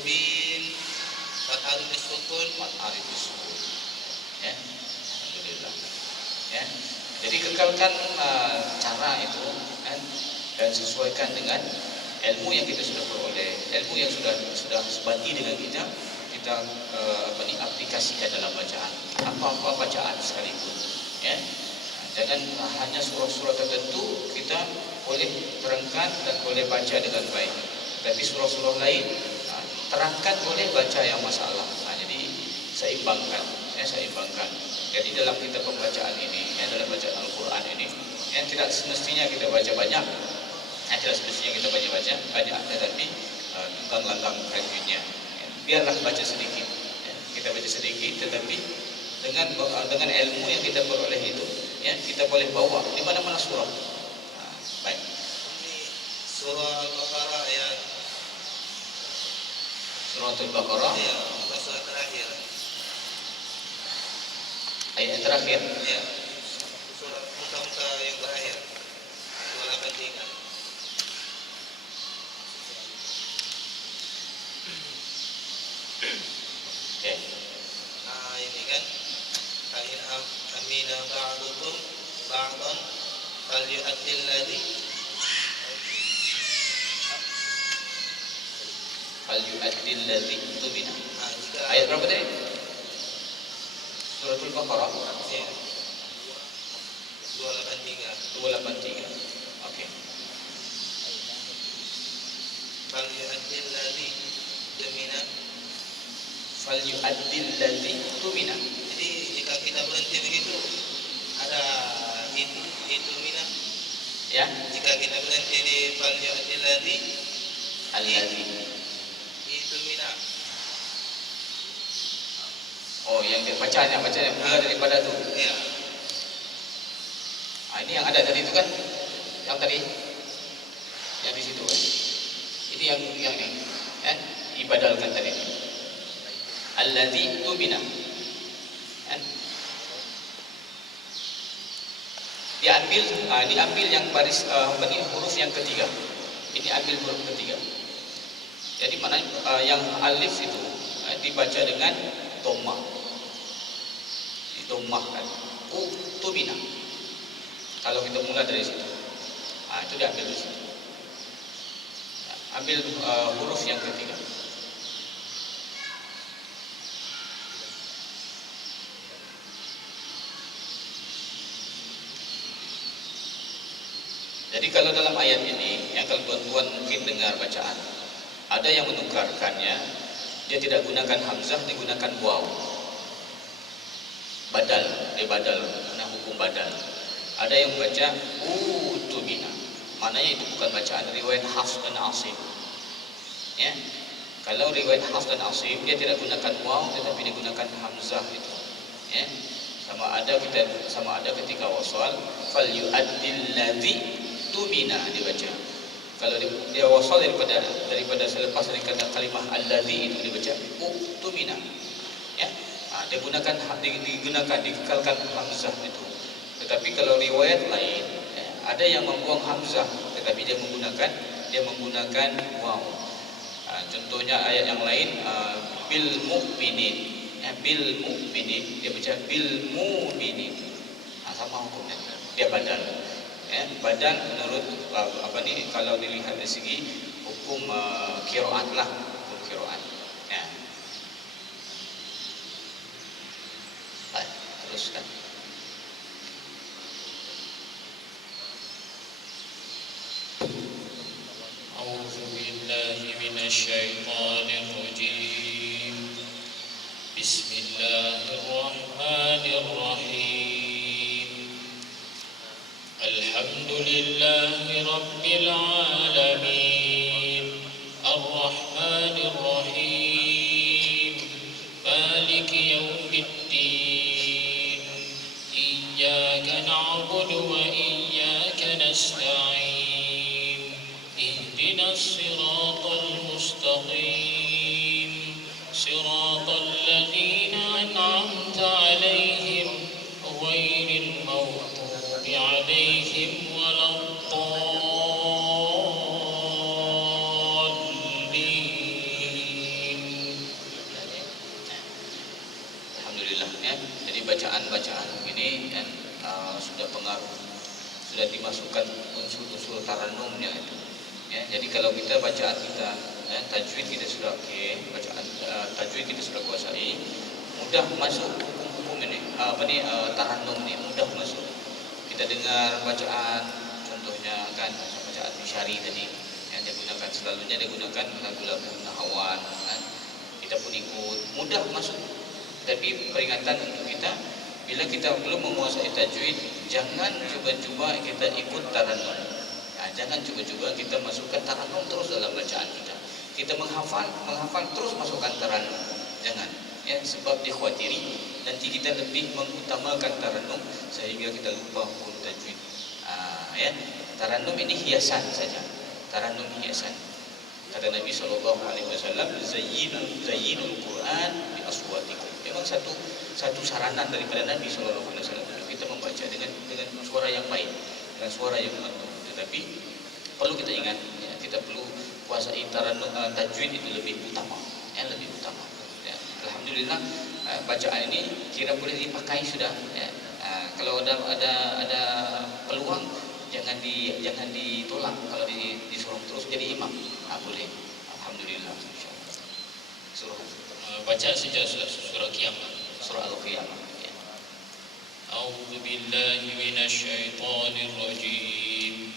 mubin, fathul sukun. matahari sukun. Ya, alhamdulillah. Ya, jadi kekalkan cara itu kan, dan sesuaikan dengan ilmu yang kita sudah peroleh, ilmu yang sudah sebanding dengan kita aplikasikan dalam bacaan, apa bacaan sekalipun. Ya, jangan hanya surah-surah tertentu kita boleh terangkan dan boleh baca dengan baik, tapi surah-surah lain terangkan boleh, baca yang masalah. Jadi seimbangkan, seimbangkan. Jadi dalam kita pembacaan ini, dalam bacaan Al-Quran ini, tidak semestinya kita baca banyak, tidak semestinya kita baca banyak, tetapi tunggang langgang tajwidnya. Biarlah baca sedikit, kita baca sedikit, tetapi dengan ilmu yang kita peroleh itu, kita boleh bawa di mana-mana surah. Baik. Ini surah Al-Baqarah ayat. Surah Al-Baqarah. Ya, surah terakhir. Ayat yang terakhir. Ya, surah muka-muka yang terakhir. 283. Okay. Nah, ini kan. Fa'in amina ba'dukum ba'dan falyu'addil ladzi Falyu'addil ladzi tumina. jika Ayat berapa tadi? Suratul Baqarah. ya, 283. 283. Okey. Falyu'addil ladzi tumina. Falyu'addil ladzi tumina. Jadi jika kita berhenti begitu ada itu mina. Ya, Jika kita berhenti di falyu'addil ladzi alladzi. itu mina. Oh, yang bacanya mulai daripada tu. Ya. Ini yang ada tadi itu kan, yang tadi, yang di situ kan. Ini yang ini, kan? Ibadalkan tadi. Alladzi tumina. Kan? Diambil yang baris huruf yang ketiga. Ini ambil huruf ketiga. Jadi maknanya yang alif itu dibaca dengan dhammah. Didommahkan. Tumina. Kalau kita mulai dari situ, itu diambil dari situ. Ambil huruf yang ketiga. Jadi kalau dalam ayat ini, yang kalau tuan-tuan mungkin dengar bacaan, ada yang menukarkannya, dia tidak gunakan hamzah, digunakan waw. Badal, dia badal, karena hukum badal. Ada yang baca utumina, maknanya itu bukan bacaan riwayat Hafs dan Asim. Ya, kalau riwayat Hafs dan Asim dia tidak gunakan waw, tetapi dia gunakan hamzah itu. Ya, sama ada ketika wasal, fal yu'addil ladzi tumina dibaca. Kalau dia wasal daripada selepas dari kata kalimah alladzi itu dibaca tumina. Ya, dikekalkan hamzah itu. Tetapi kalau riwayat lain, ada yang membuang hamzah, tetapi dia menggunakan waw. Contohnya ayat yang lain, bil mu'minin, bil mu'minin dia baca bil mu'minin. Sama hukumnya, dia badal. Badal menurut kalau dilihat dari segi hukum qiraat lah, hukum qiraat. Ya. Baik, teruskan. أعوذ بالله من الشيطان الرجيم بسم الله الرحمن الرحيم الحمد لله رب العالمين الرحمن الرحيم مالك يوم الدين إياك نعبد وإياك نستعين اهدنا الصراط المستقيم صراط الذين أنعمت عليهم غير المغضوب عليهم ولا الضالين bacaan ini kan sudah pengaruh, sudah dimasukkan unsur-unsur tarannumnya itu. Ya, jadi kalau kita bacaan kita, tajwid kita sudah bacaan tajwid kita sudah kuasai, mudah masuk hukum-hukum ini, tarannum ini mudah masuk. Kita dengar bacaan, contohnya kan bacaan Bisyari tadi, yang digunakan selalunya digunakan lagu-lagu nahawan, kan? Kita pun ikut, mudah masuk. Tapi peringatan untuk kita, bila kita belum menguasai tajwid, jangan cuba-cuba kita ikut tarannum. Jangan cuba-cuba kita masukkan tarannum terus dalam bacaan kita. Kita menghafal terus masukkan tarannum. Jangan, ya, sebab dikhawatiri nanti kita lebih mengutamakan tarannum sehingga kita lupa hukum tajwid. Ya, tarannum ini hiasan saja. Tarannum hiasan. Kata Nabi SAW, zayyinul Quran bi aswatikum. Memang satu saranan daripada Nabi SAW untuk kita membaca dengan suara yang baik, dengan suara yang mantul. Tetapi perlu kita ingat, ya, kita perlu kuasai tajwid itu lebih utama, ya, lebih utama. Ya. Alhamdulillah bacaan ini kira boleh dipakai sudah. Ya. Kalau ada peluang jangan ditolak. Kalau disuruh terus jadi imam, boleh. Alhamdulillah. Surah baca saja surah Qiyamah. Surah Al-Qiyamah. Ya. A'udzu billahi minasy syaithanir rajim.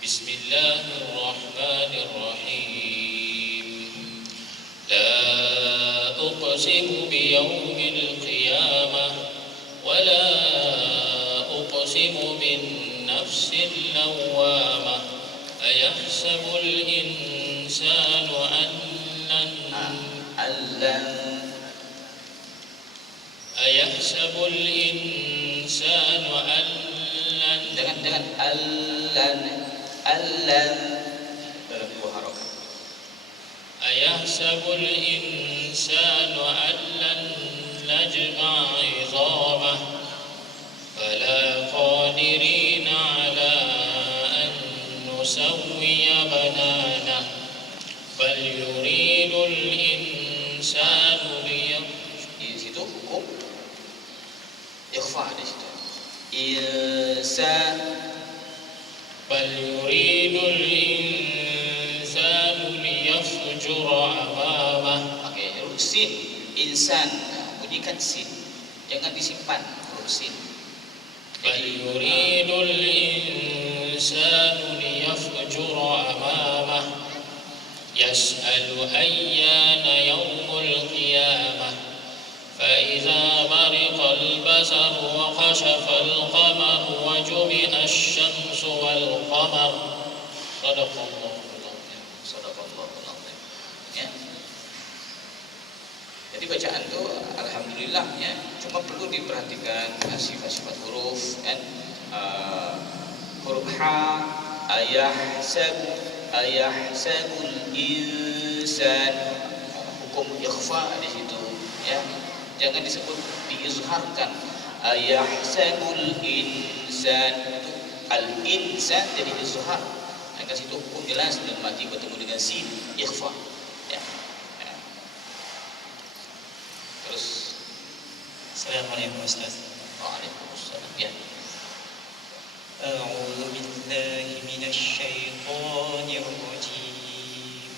Bismillahirrahmanirrahim. La uqsimu biyawmil qiyamah wa la uqsimu bin nafsil lawwamah. Ayahsabul insanu Ayahsabul insanu Jangan dalam dua harakat. Ayahsabul insanu allan najma'a 'idhamah fala qadirina 'ala an nusawwiya bananah bal yuridul insanu di situ hukum ikhfa di situ. Insan bal yuridul insanu liyafjura amamah. Oke, huruf sin, insan, bunyikan sin, jangan disimpan huruf sin. bal yuridul insanu liyafjura amamah yas'alu ayyana yawmul qiyamah fa idza bariqal basar wa khashafal qamar wa jumi'a asy-syamsu wal qamar. Sadaqallahul azim. Ya. Jadi bacaan itu alhamdulillah, ya, cuma perlu diperhatikan sifat-sifat huruf, kan. Huruf ha, ayahsabul insan, hukum ikhfa di situ, ya. Jangan disebut diizharkan. Ayahsabul insan, itu al-insan jadi izhar. Maka situ hukum jelas dan mati bertemu dengan sin, ikhfa. Ya. Ya. Terus Assalamualaikum Ustaz. Waalaikumsalam. Ya. A'udzu billahi minasy syaithanir rajim.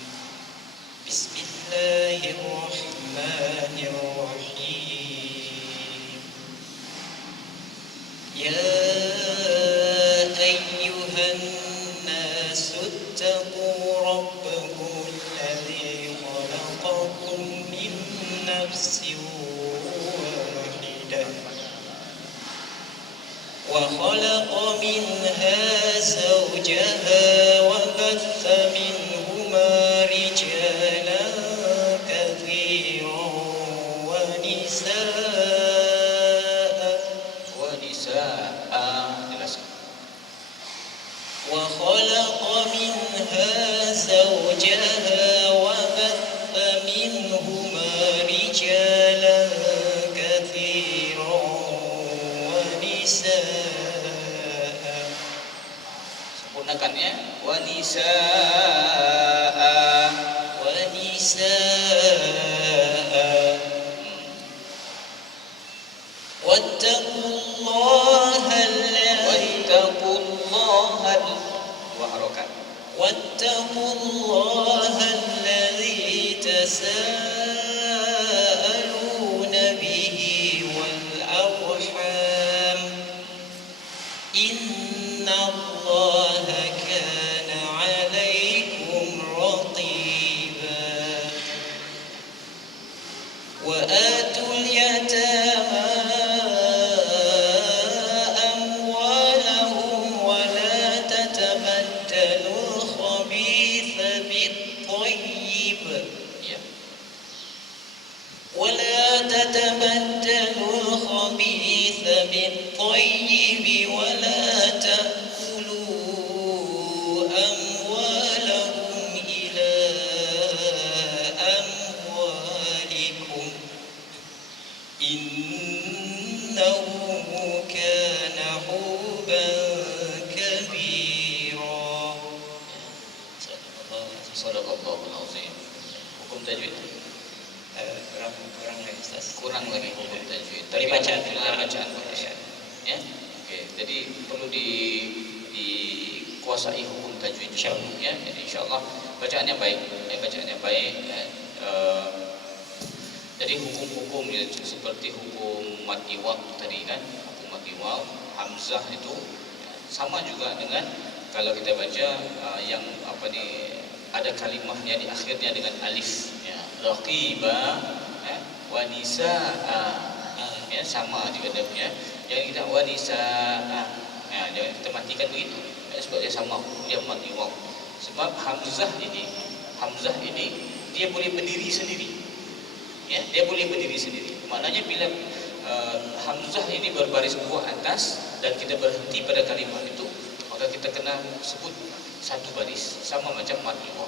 Bismillahirrahmanirrahim. Ya ayyuhan nasu ittaqu rabbakum alladzi khalaqakum min nafsin wahidah وخلق منها زوجها وبث منهما رجالا كثيرا Wanisaa, jelaskan. وخلق منها زوجها وبث منهما رجالا كثيرا ونساء. Sempurnakan, ya. Wanisaa. ونساء واتقوا بالطيب Ya. ولا تتبدلوا الخبيث بالطيب ولا تأكلوا أموالهم إلى أموالكم إنه كان حوبا كبيرا. Sadaqallahul azim. Hukum tajwid Kurang lagi Ustaz. kurang lagi hukum tajwid. Dari bacaan, bacaan bagus. Ya. Oke, jadi perlu dikuasai hukum tajwid juga. Ya, jadi insyaallah bacaan yang baik, bacaan yang baik. Jadi hukum-hukum ya, seperti hukum mad iwad tadi kan, hukum mad iwad, hamzah itu sama juga dengan kalau kita baca yang apa nih, ada kalimahnya di akhirnya dengan alif ya, raqiba wa nisaa ya, sama juga adabnya. Jangan kita wa nisaa ya, jangan kita matikan begitu ya, sebab dia sama dia mad iwad. Sebab hamzah ini dia boleh berdiri sendiri. Ya, dia boleh berdiri sendiri. Maknanya bila hamzah ini berbaris dua atas dan kita berhenti pada kalimat itu, maka kita kena sebut satu baris sama macam mad iwad.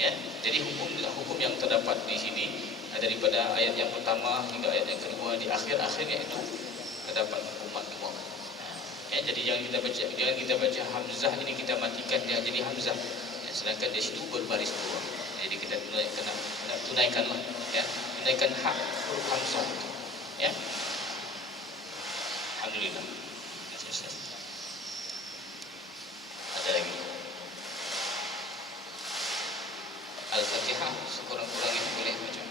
Ya, jadi hukum yang terdapat di sini daripada ayat yang pertama hingga ayat yang kedua di akhir-akhirnya itu terdapat hukum mad iwad. Ya, jadi jangan kita baca hamzah ini kita matikan dia jadi hamzah. Ya, sedangkan di situ berbaris dua. Jadi kita kena tunaikanlah ya, tunaikan hak huruf hamzah itu. Ya. Alhamdulillah. Ada lagi. Al-Fatihah sekurang-kurangnya boleh baca.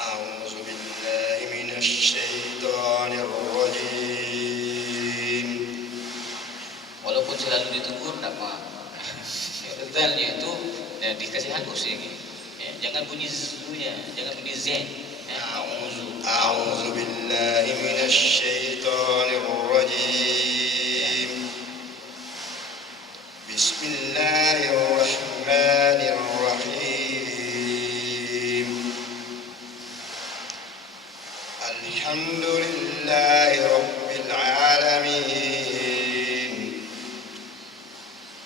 أعوذ بالله من الشيطان الرجيم. Walaupun selalu ditegur tak apa. Dalnya itu dikasih halus ya, ya. Jangan bunyi z-nya, jangan bunyi z. أعوذ بالله من الشيطان الرجيم. بسم الله الرحمن الرحيم. الحمد لله رب العالمين.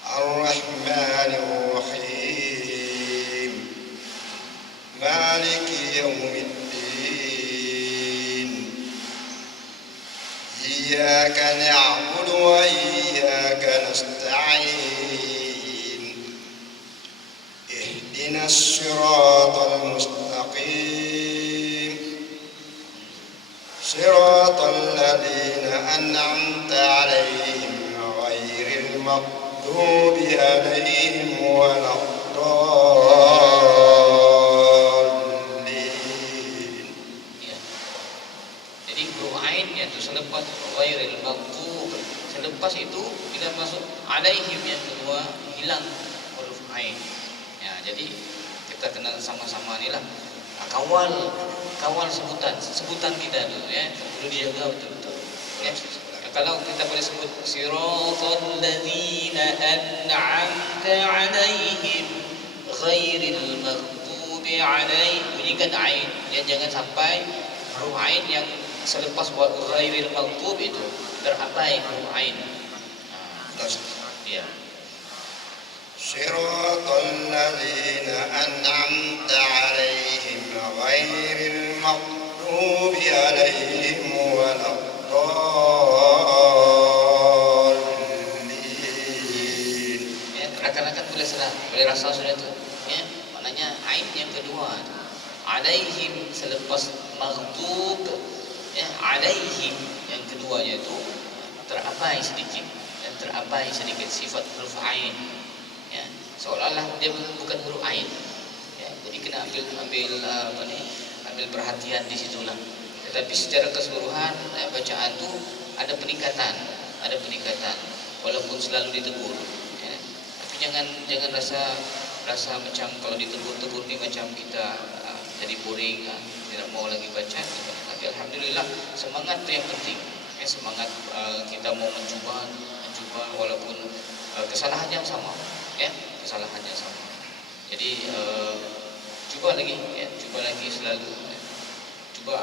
الرحمن الرحيم. مالك يوم الدين. إياك نعبد وإياك نستعين. اهدنا الصراط المستقيم. صراط الذين أنعمت عليهم غير المغضوب عليهم ولا الضالين. Ya. Jadi huruf ain itu selepas ghairil maghdub, selepas itu bila masuk alaihim yang kedua hilang huruf ain. Ya, jadi kita kena sama-sama inilah kawal sebutan kita dulu ya, perlu dijaga betul-betul. Ya. Kalau kita boleh sebut siratal ladzina an'amta 'alaihim ghairil maghdubi 'alaihim, bunyikan ain ya, jangan sampai huruf ain yang selepas ghairil maghdub itu terabai huruf ain. Ya. صراط الذين أنعمت عليهم غير المغضوب عليهم ولا الضالين. Ya, rakan-rakan boleh rasa sudah itu. Ya, maknanya ain yang kedua. Alaihim selepas maghdub ya, alaihim yang keduanya itu terabai sedikit sifat huruf ain, ya, seolah-olah dia bukan huruf ain, ya, jadi kena ambil perhatian di situlah. Tetapi secara keseluruhan bacaan itu ada peningkatan, walaupun selalu ditegur, ya. Tapi jangan rasa macam kalau ditegur ni macam kita jadi boring, tidak mau lagi baca. Tapi alhamdulillah semangat itu yang penting, ya, semangat kita mau mencoba walaupun kesalahan yang sama, ya, Jadi coba lagi selalu, ya. Coba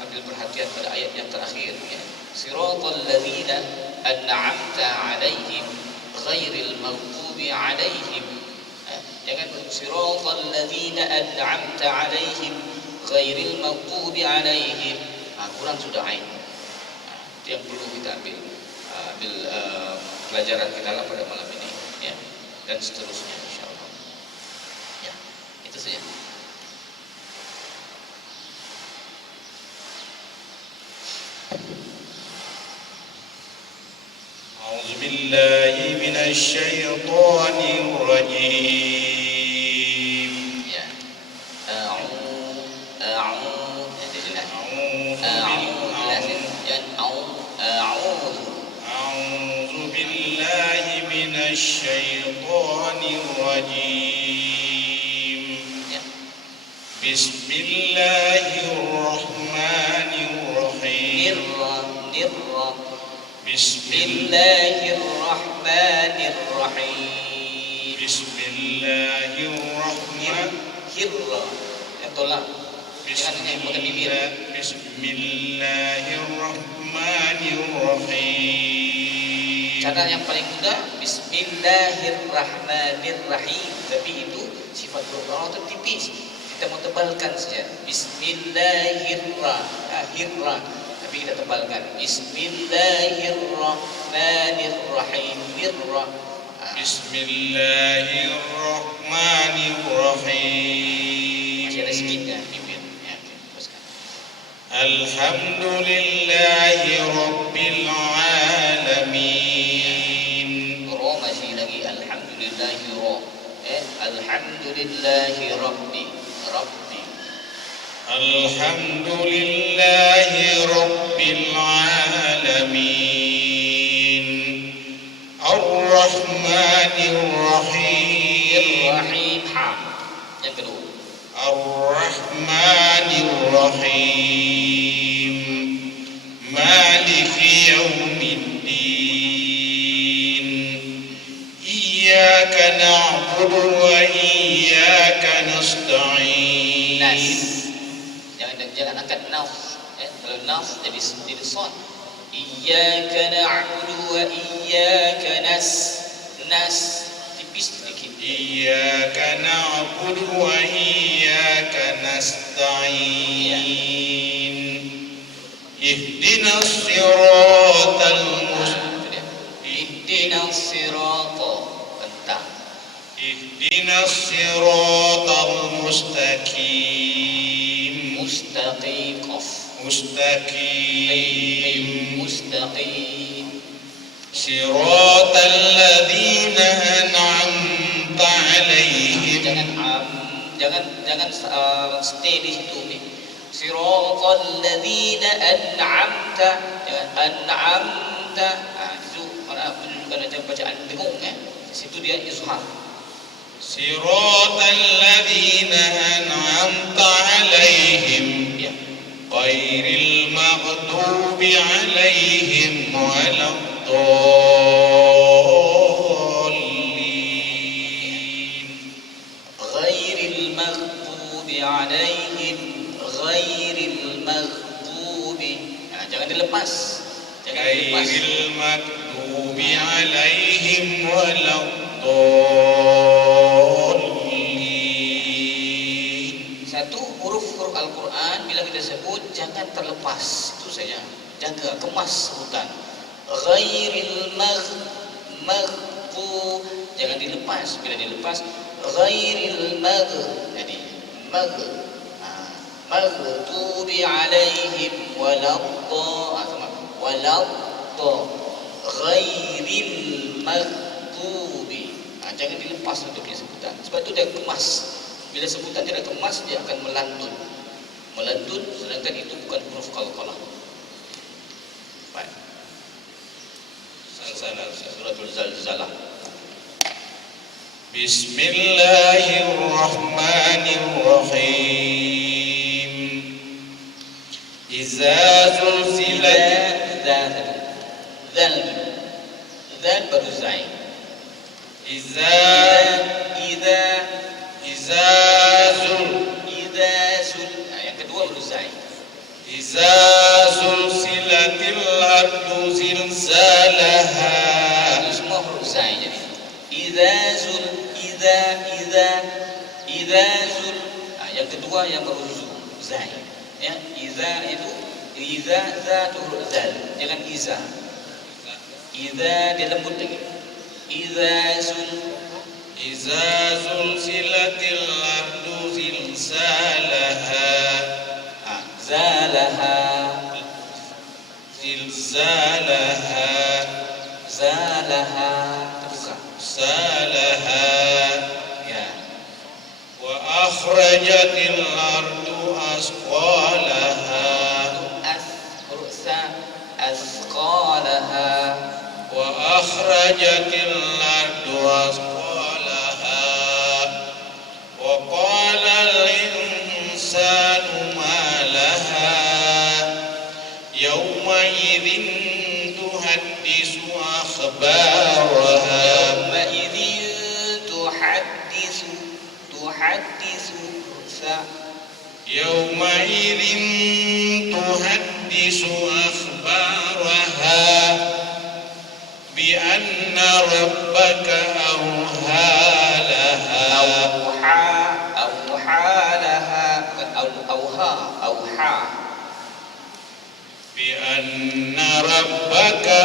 ambil perhatian pada ayat yang terakhir, ya. Siratal ladzina an'amta 'alaihim ghairil maghdubi 'alaihim. Jangan siratal ladzina an'amta 'alaihim ghairil maghdubi 'alaihim. Kurang sudah ain. Itu yang perlu kita ambil pelajaran kita lah pada malam ini, ya, dan seterusnya insyaallah. Ya, itu saja. أعوذ بالله من الشيطان الرجيم. Ya. أعوذ بالله من الشيطان الرجيم. بسم الله الرحمن الرحيم. بسم الله الرحمن الرحيم. بسم الله الرحمن الرحيم. Cara yang paling mudah Bismillahirrahmanirrahim. Tapi itu sifat huruf itu tipis, kita mau tebalkan saja. Bismillahirrahmanirrahim, tapi kita tebalkan. Bismillahirrahmanirrahim. Bismillahirrahmanirrahim. Masih ada sedikit kan bibir, ya, teruskan. Alhamdulillahi Rabbil Alamin. Ro masih lagi alhamdulillahi ro. Alhamdulillahi Rabbi. Alhamdulillahi Rabbil Alamin. Ar-Rahmanir Rahim. Rahim ha. Yang kedua. Ar-Rahmanir Rahim. Maliki Yaumiddin. Iyyaka na'budu wa iyyaka nasta'in. Nas. Jangan angkat naf. Kalau naf jadi shad. Iyyaka na'budu wa iyyaka nas tipis sedikit. Iyyaka na'budu wa iyyaka nasta'in. Ihdinas siratal mustaqim. Ihdinas sirata bentang. Ihdinas siratal mustaqim. Mustaqim qaf. Mustaqim. Mustaqim. Siratal ladzina an'amta 'alaihim. Jangan stay di situ ni. Siratal ladzina an'amta. Jangan an'amta. Itu mana menunjukkan macam bacaan dengung, ya. Di situ dia izhar. Siratal ladzina an'amta 'alaihim. Ya. Ghairil maghdubi 'alaihim waladdallin. Ghairil maghdubi 'alaihim. Ghairil maghdubi. Jangan dilepas. Ghairil maghdubi 'alaihim waladdallin. Satu huruf Al-Quran bila kita sebut jangan terlepas, itu saja. Jaga, kemas sebutan. Ghairil maghdu, jangan dilepas. Bila dilepas ghairil jadi maghdubi alaihim waladhdallin. ghairil maghdubi. Jangan dilepas untuk punya sebutan. Sebab itu dia kemas. Bila sebutan tidak kemas, dia akan melantun. Melantun, sedangkan itu bukan huruf qalqalah. Baik. Suratul Zalzalah. Bismillahirrahmanirrahim. Iza zulzilat Zal baru zain. Iza zul Yang kedua baru zain. Iza zulzilatil ardu zilzalaha. Itu semua huruf zain jadi. Iza zul. Yang kedua yang baru zain. Ya, iza itu za tu huruf zal. Jangan iza. Iza dia lembut lagi. Iza zulzilatil ardu zilzalaha. Zalaha. Zilzalaha. Zalaha. Terbuka. Salaha. Ya. Wa akhrajatil ardu asqalaha. Huruf sa. Asqalaha. Wa akhrajatil ardu asqalaha. Wa qala al-insanu ma laha. Yawma idzin tuhaddisu akhbaraha. Yawma'idhin tuhaddisu sa. Yawma idzin tuhaddisu akhbaraha. Bi anna rabbaka awha laha. Awha laha. Bukan awha. Bi anna rabbaka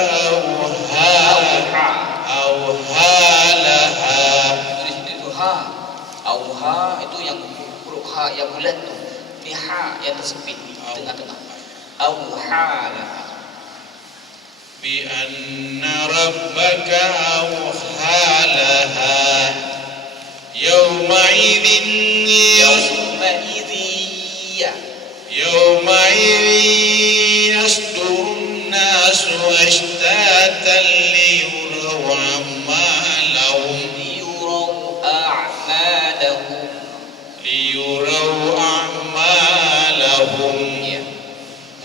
awha laha. Itu ha. Awha itu yang huruf ha yang bulat tu. Ini ha yang tersepit di tengah-tengah. Awha laha. Bi anna rabbaka awha laha. Yawma idzin yawma idzin yasdurun nasu ashtatan liyuraw a'malahum. Liyuraw a'malahum.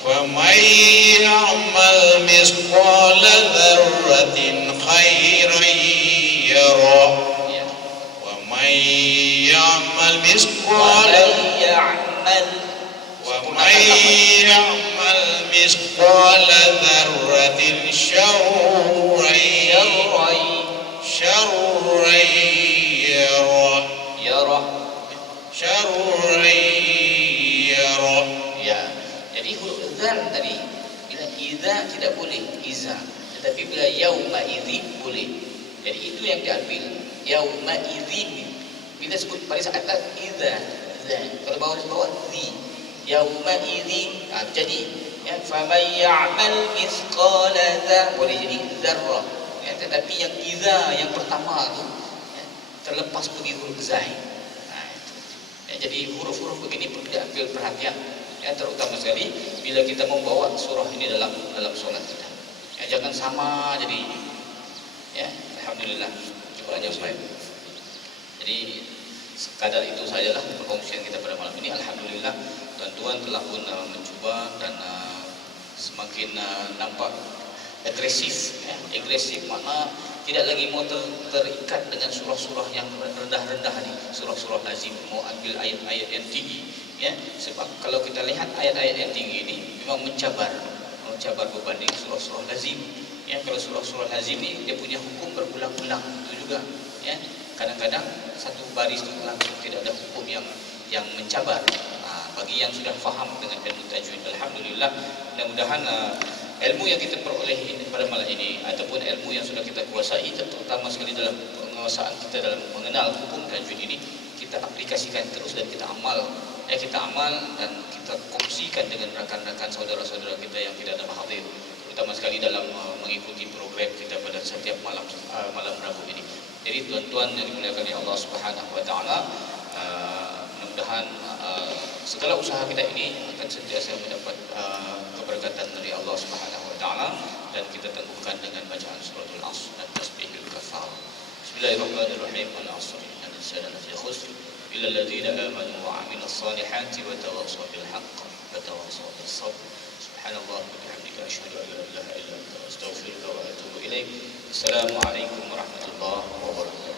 فمن يعمل مثقال ذرة خيرا يره ومن يعمل مثقال ذرة شرا يره. Ya. Jadi huruf zal tadi bila iza tidak boleh iza, tetapi bila yauma idzin boleh. Jadi itu yang diambil yauma idzin. Bila sebut pada saat atas iza, kalau bawah zi. Yauma idzin jadi ya faman ya'mal mithqala dzarrah boleh jadi zarrah. Ya, tetapi yang iza yang pertama tu ya, terlepas pergi huruf zain. Ya, jadi huruf-huruf begini perlu diambil perhatian. Ya, terutama sekali bila kita membawa surah ini dalam solat kita. Ya, jangan sama jadi. Ya, alhamdulillah. Coba aja supaya. Jadi sekadar itu sajalah perkongsian kita pada malam ini. Alhamdulillah tuan-tuan telah pun mencuba dan semakin nampak agresif. Ya, agresif makna tidak lagi mau terikat dengan surah-surah yang rendah-rendah ni, surah-surah lazim, mau ambil ayat-ayat yang tinggi. Ya, sebab kalau kita lihat ayat-ayat yang tinggi ini memang mencabar berbanding surah-surah lazim. Ya, kalau surah-surah lazim ini dia punya hukum berulang-ulang itu juga. Ya, kadang-kadang satu baris itu langsung tidak ada hukum yang mencabar. Bagi yang sudah faham dengan ilmu tajwid, alhamdulillah, mudah-mudahan ilmu yang kita peroleh ini pada malam ini ataupun ilmu yang sudah kita kuasai, terutama sekali dalam penguasaan kita dalam mengenal hukum tajwid ini, kita aplikasikan terus dan kita amal. Kita amal dan kita kongsikan dengan rakan-rakan saudara-saudara kita yang tidak ada hadir, terutama sekali lagi dalam mengikuti program kita pada setiap malam Rabu ini. Jadi tuan-tuan yang dimuliakan oleh Allah Subhanahu wa taala, mudah-mudahan segala usaha kita ini akan sentiasa mendapat keberkatan dari Allah Subhanahu wa taala, dan kita teguhkan dengan bacaan suratul Asr dan tasbihul kafar. Bismillahirrahmanirrahim. Wal 'asr innal insana lafi khusr illa alladziina aamanu wa 'amilus salihati wa tawassaw bil haqq wa tawassaw bis sabr. Subhanallah wa bihamdika asyhadu an la ilaha illa anta astaghfiruka wa atubu ilaik. Assalamualaikum warahmatullahi wabarakatuh.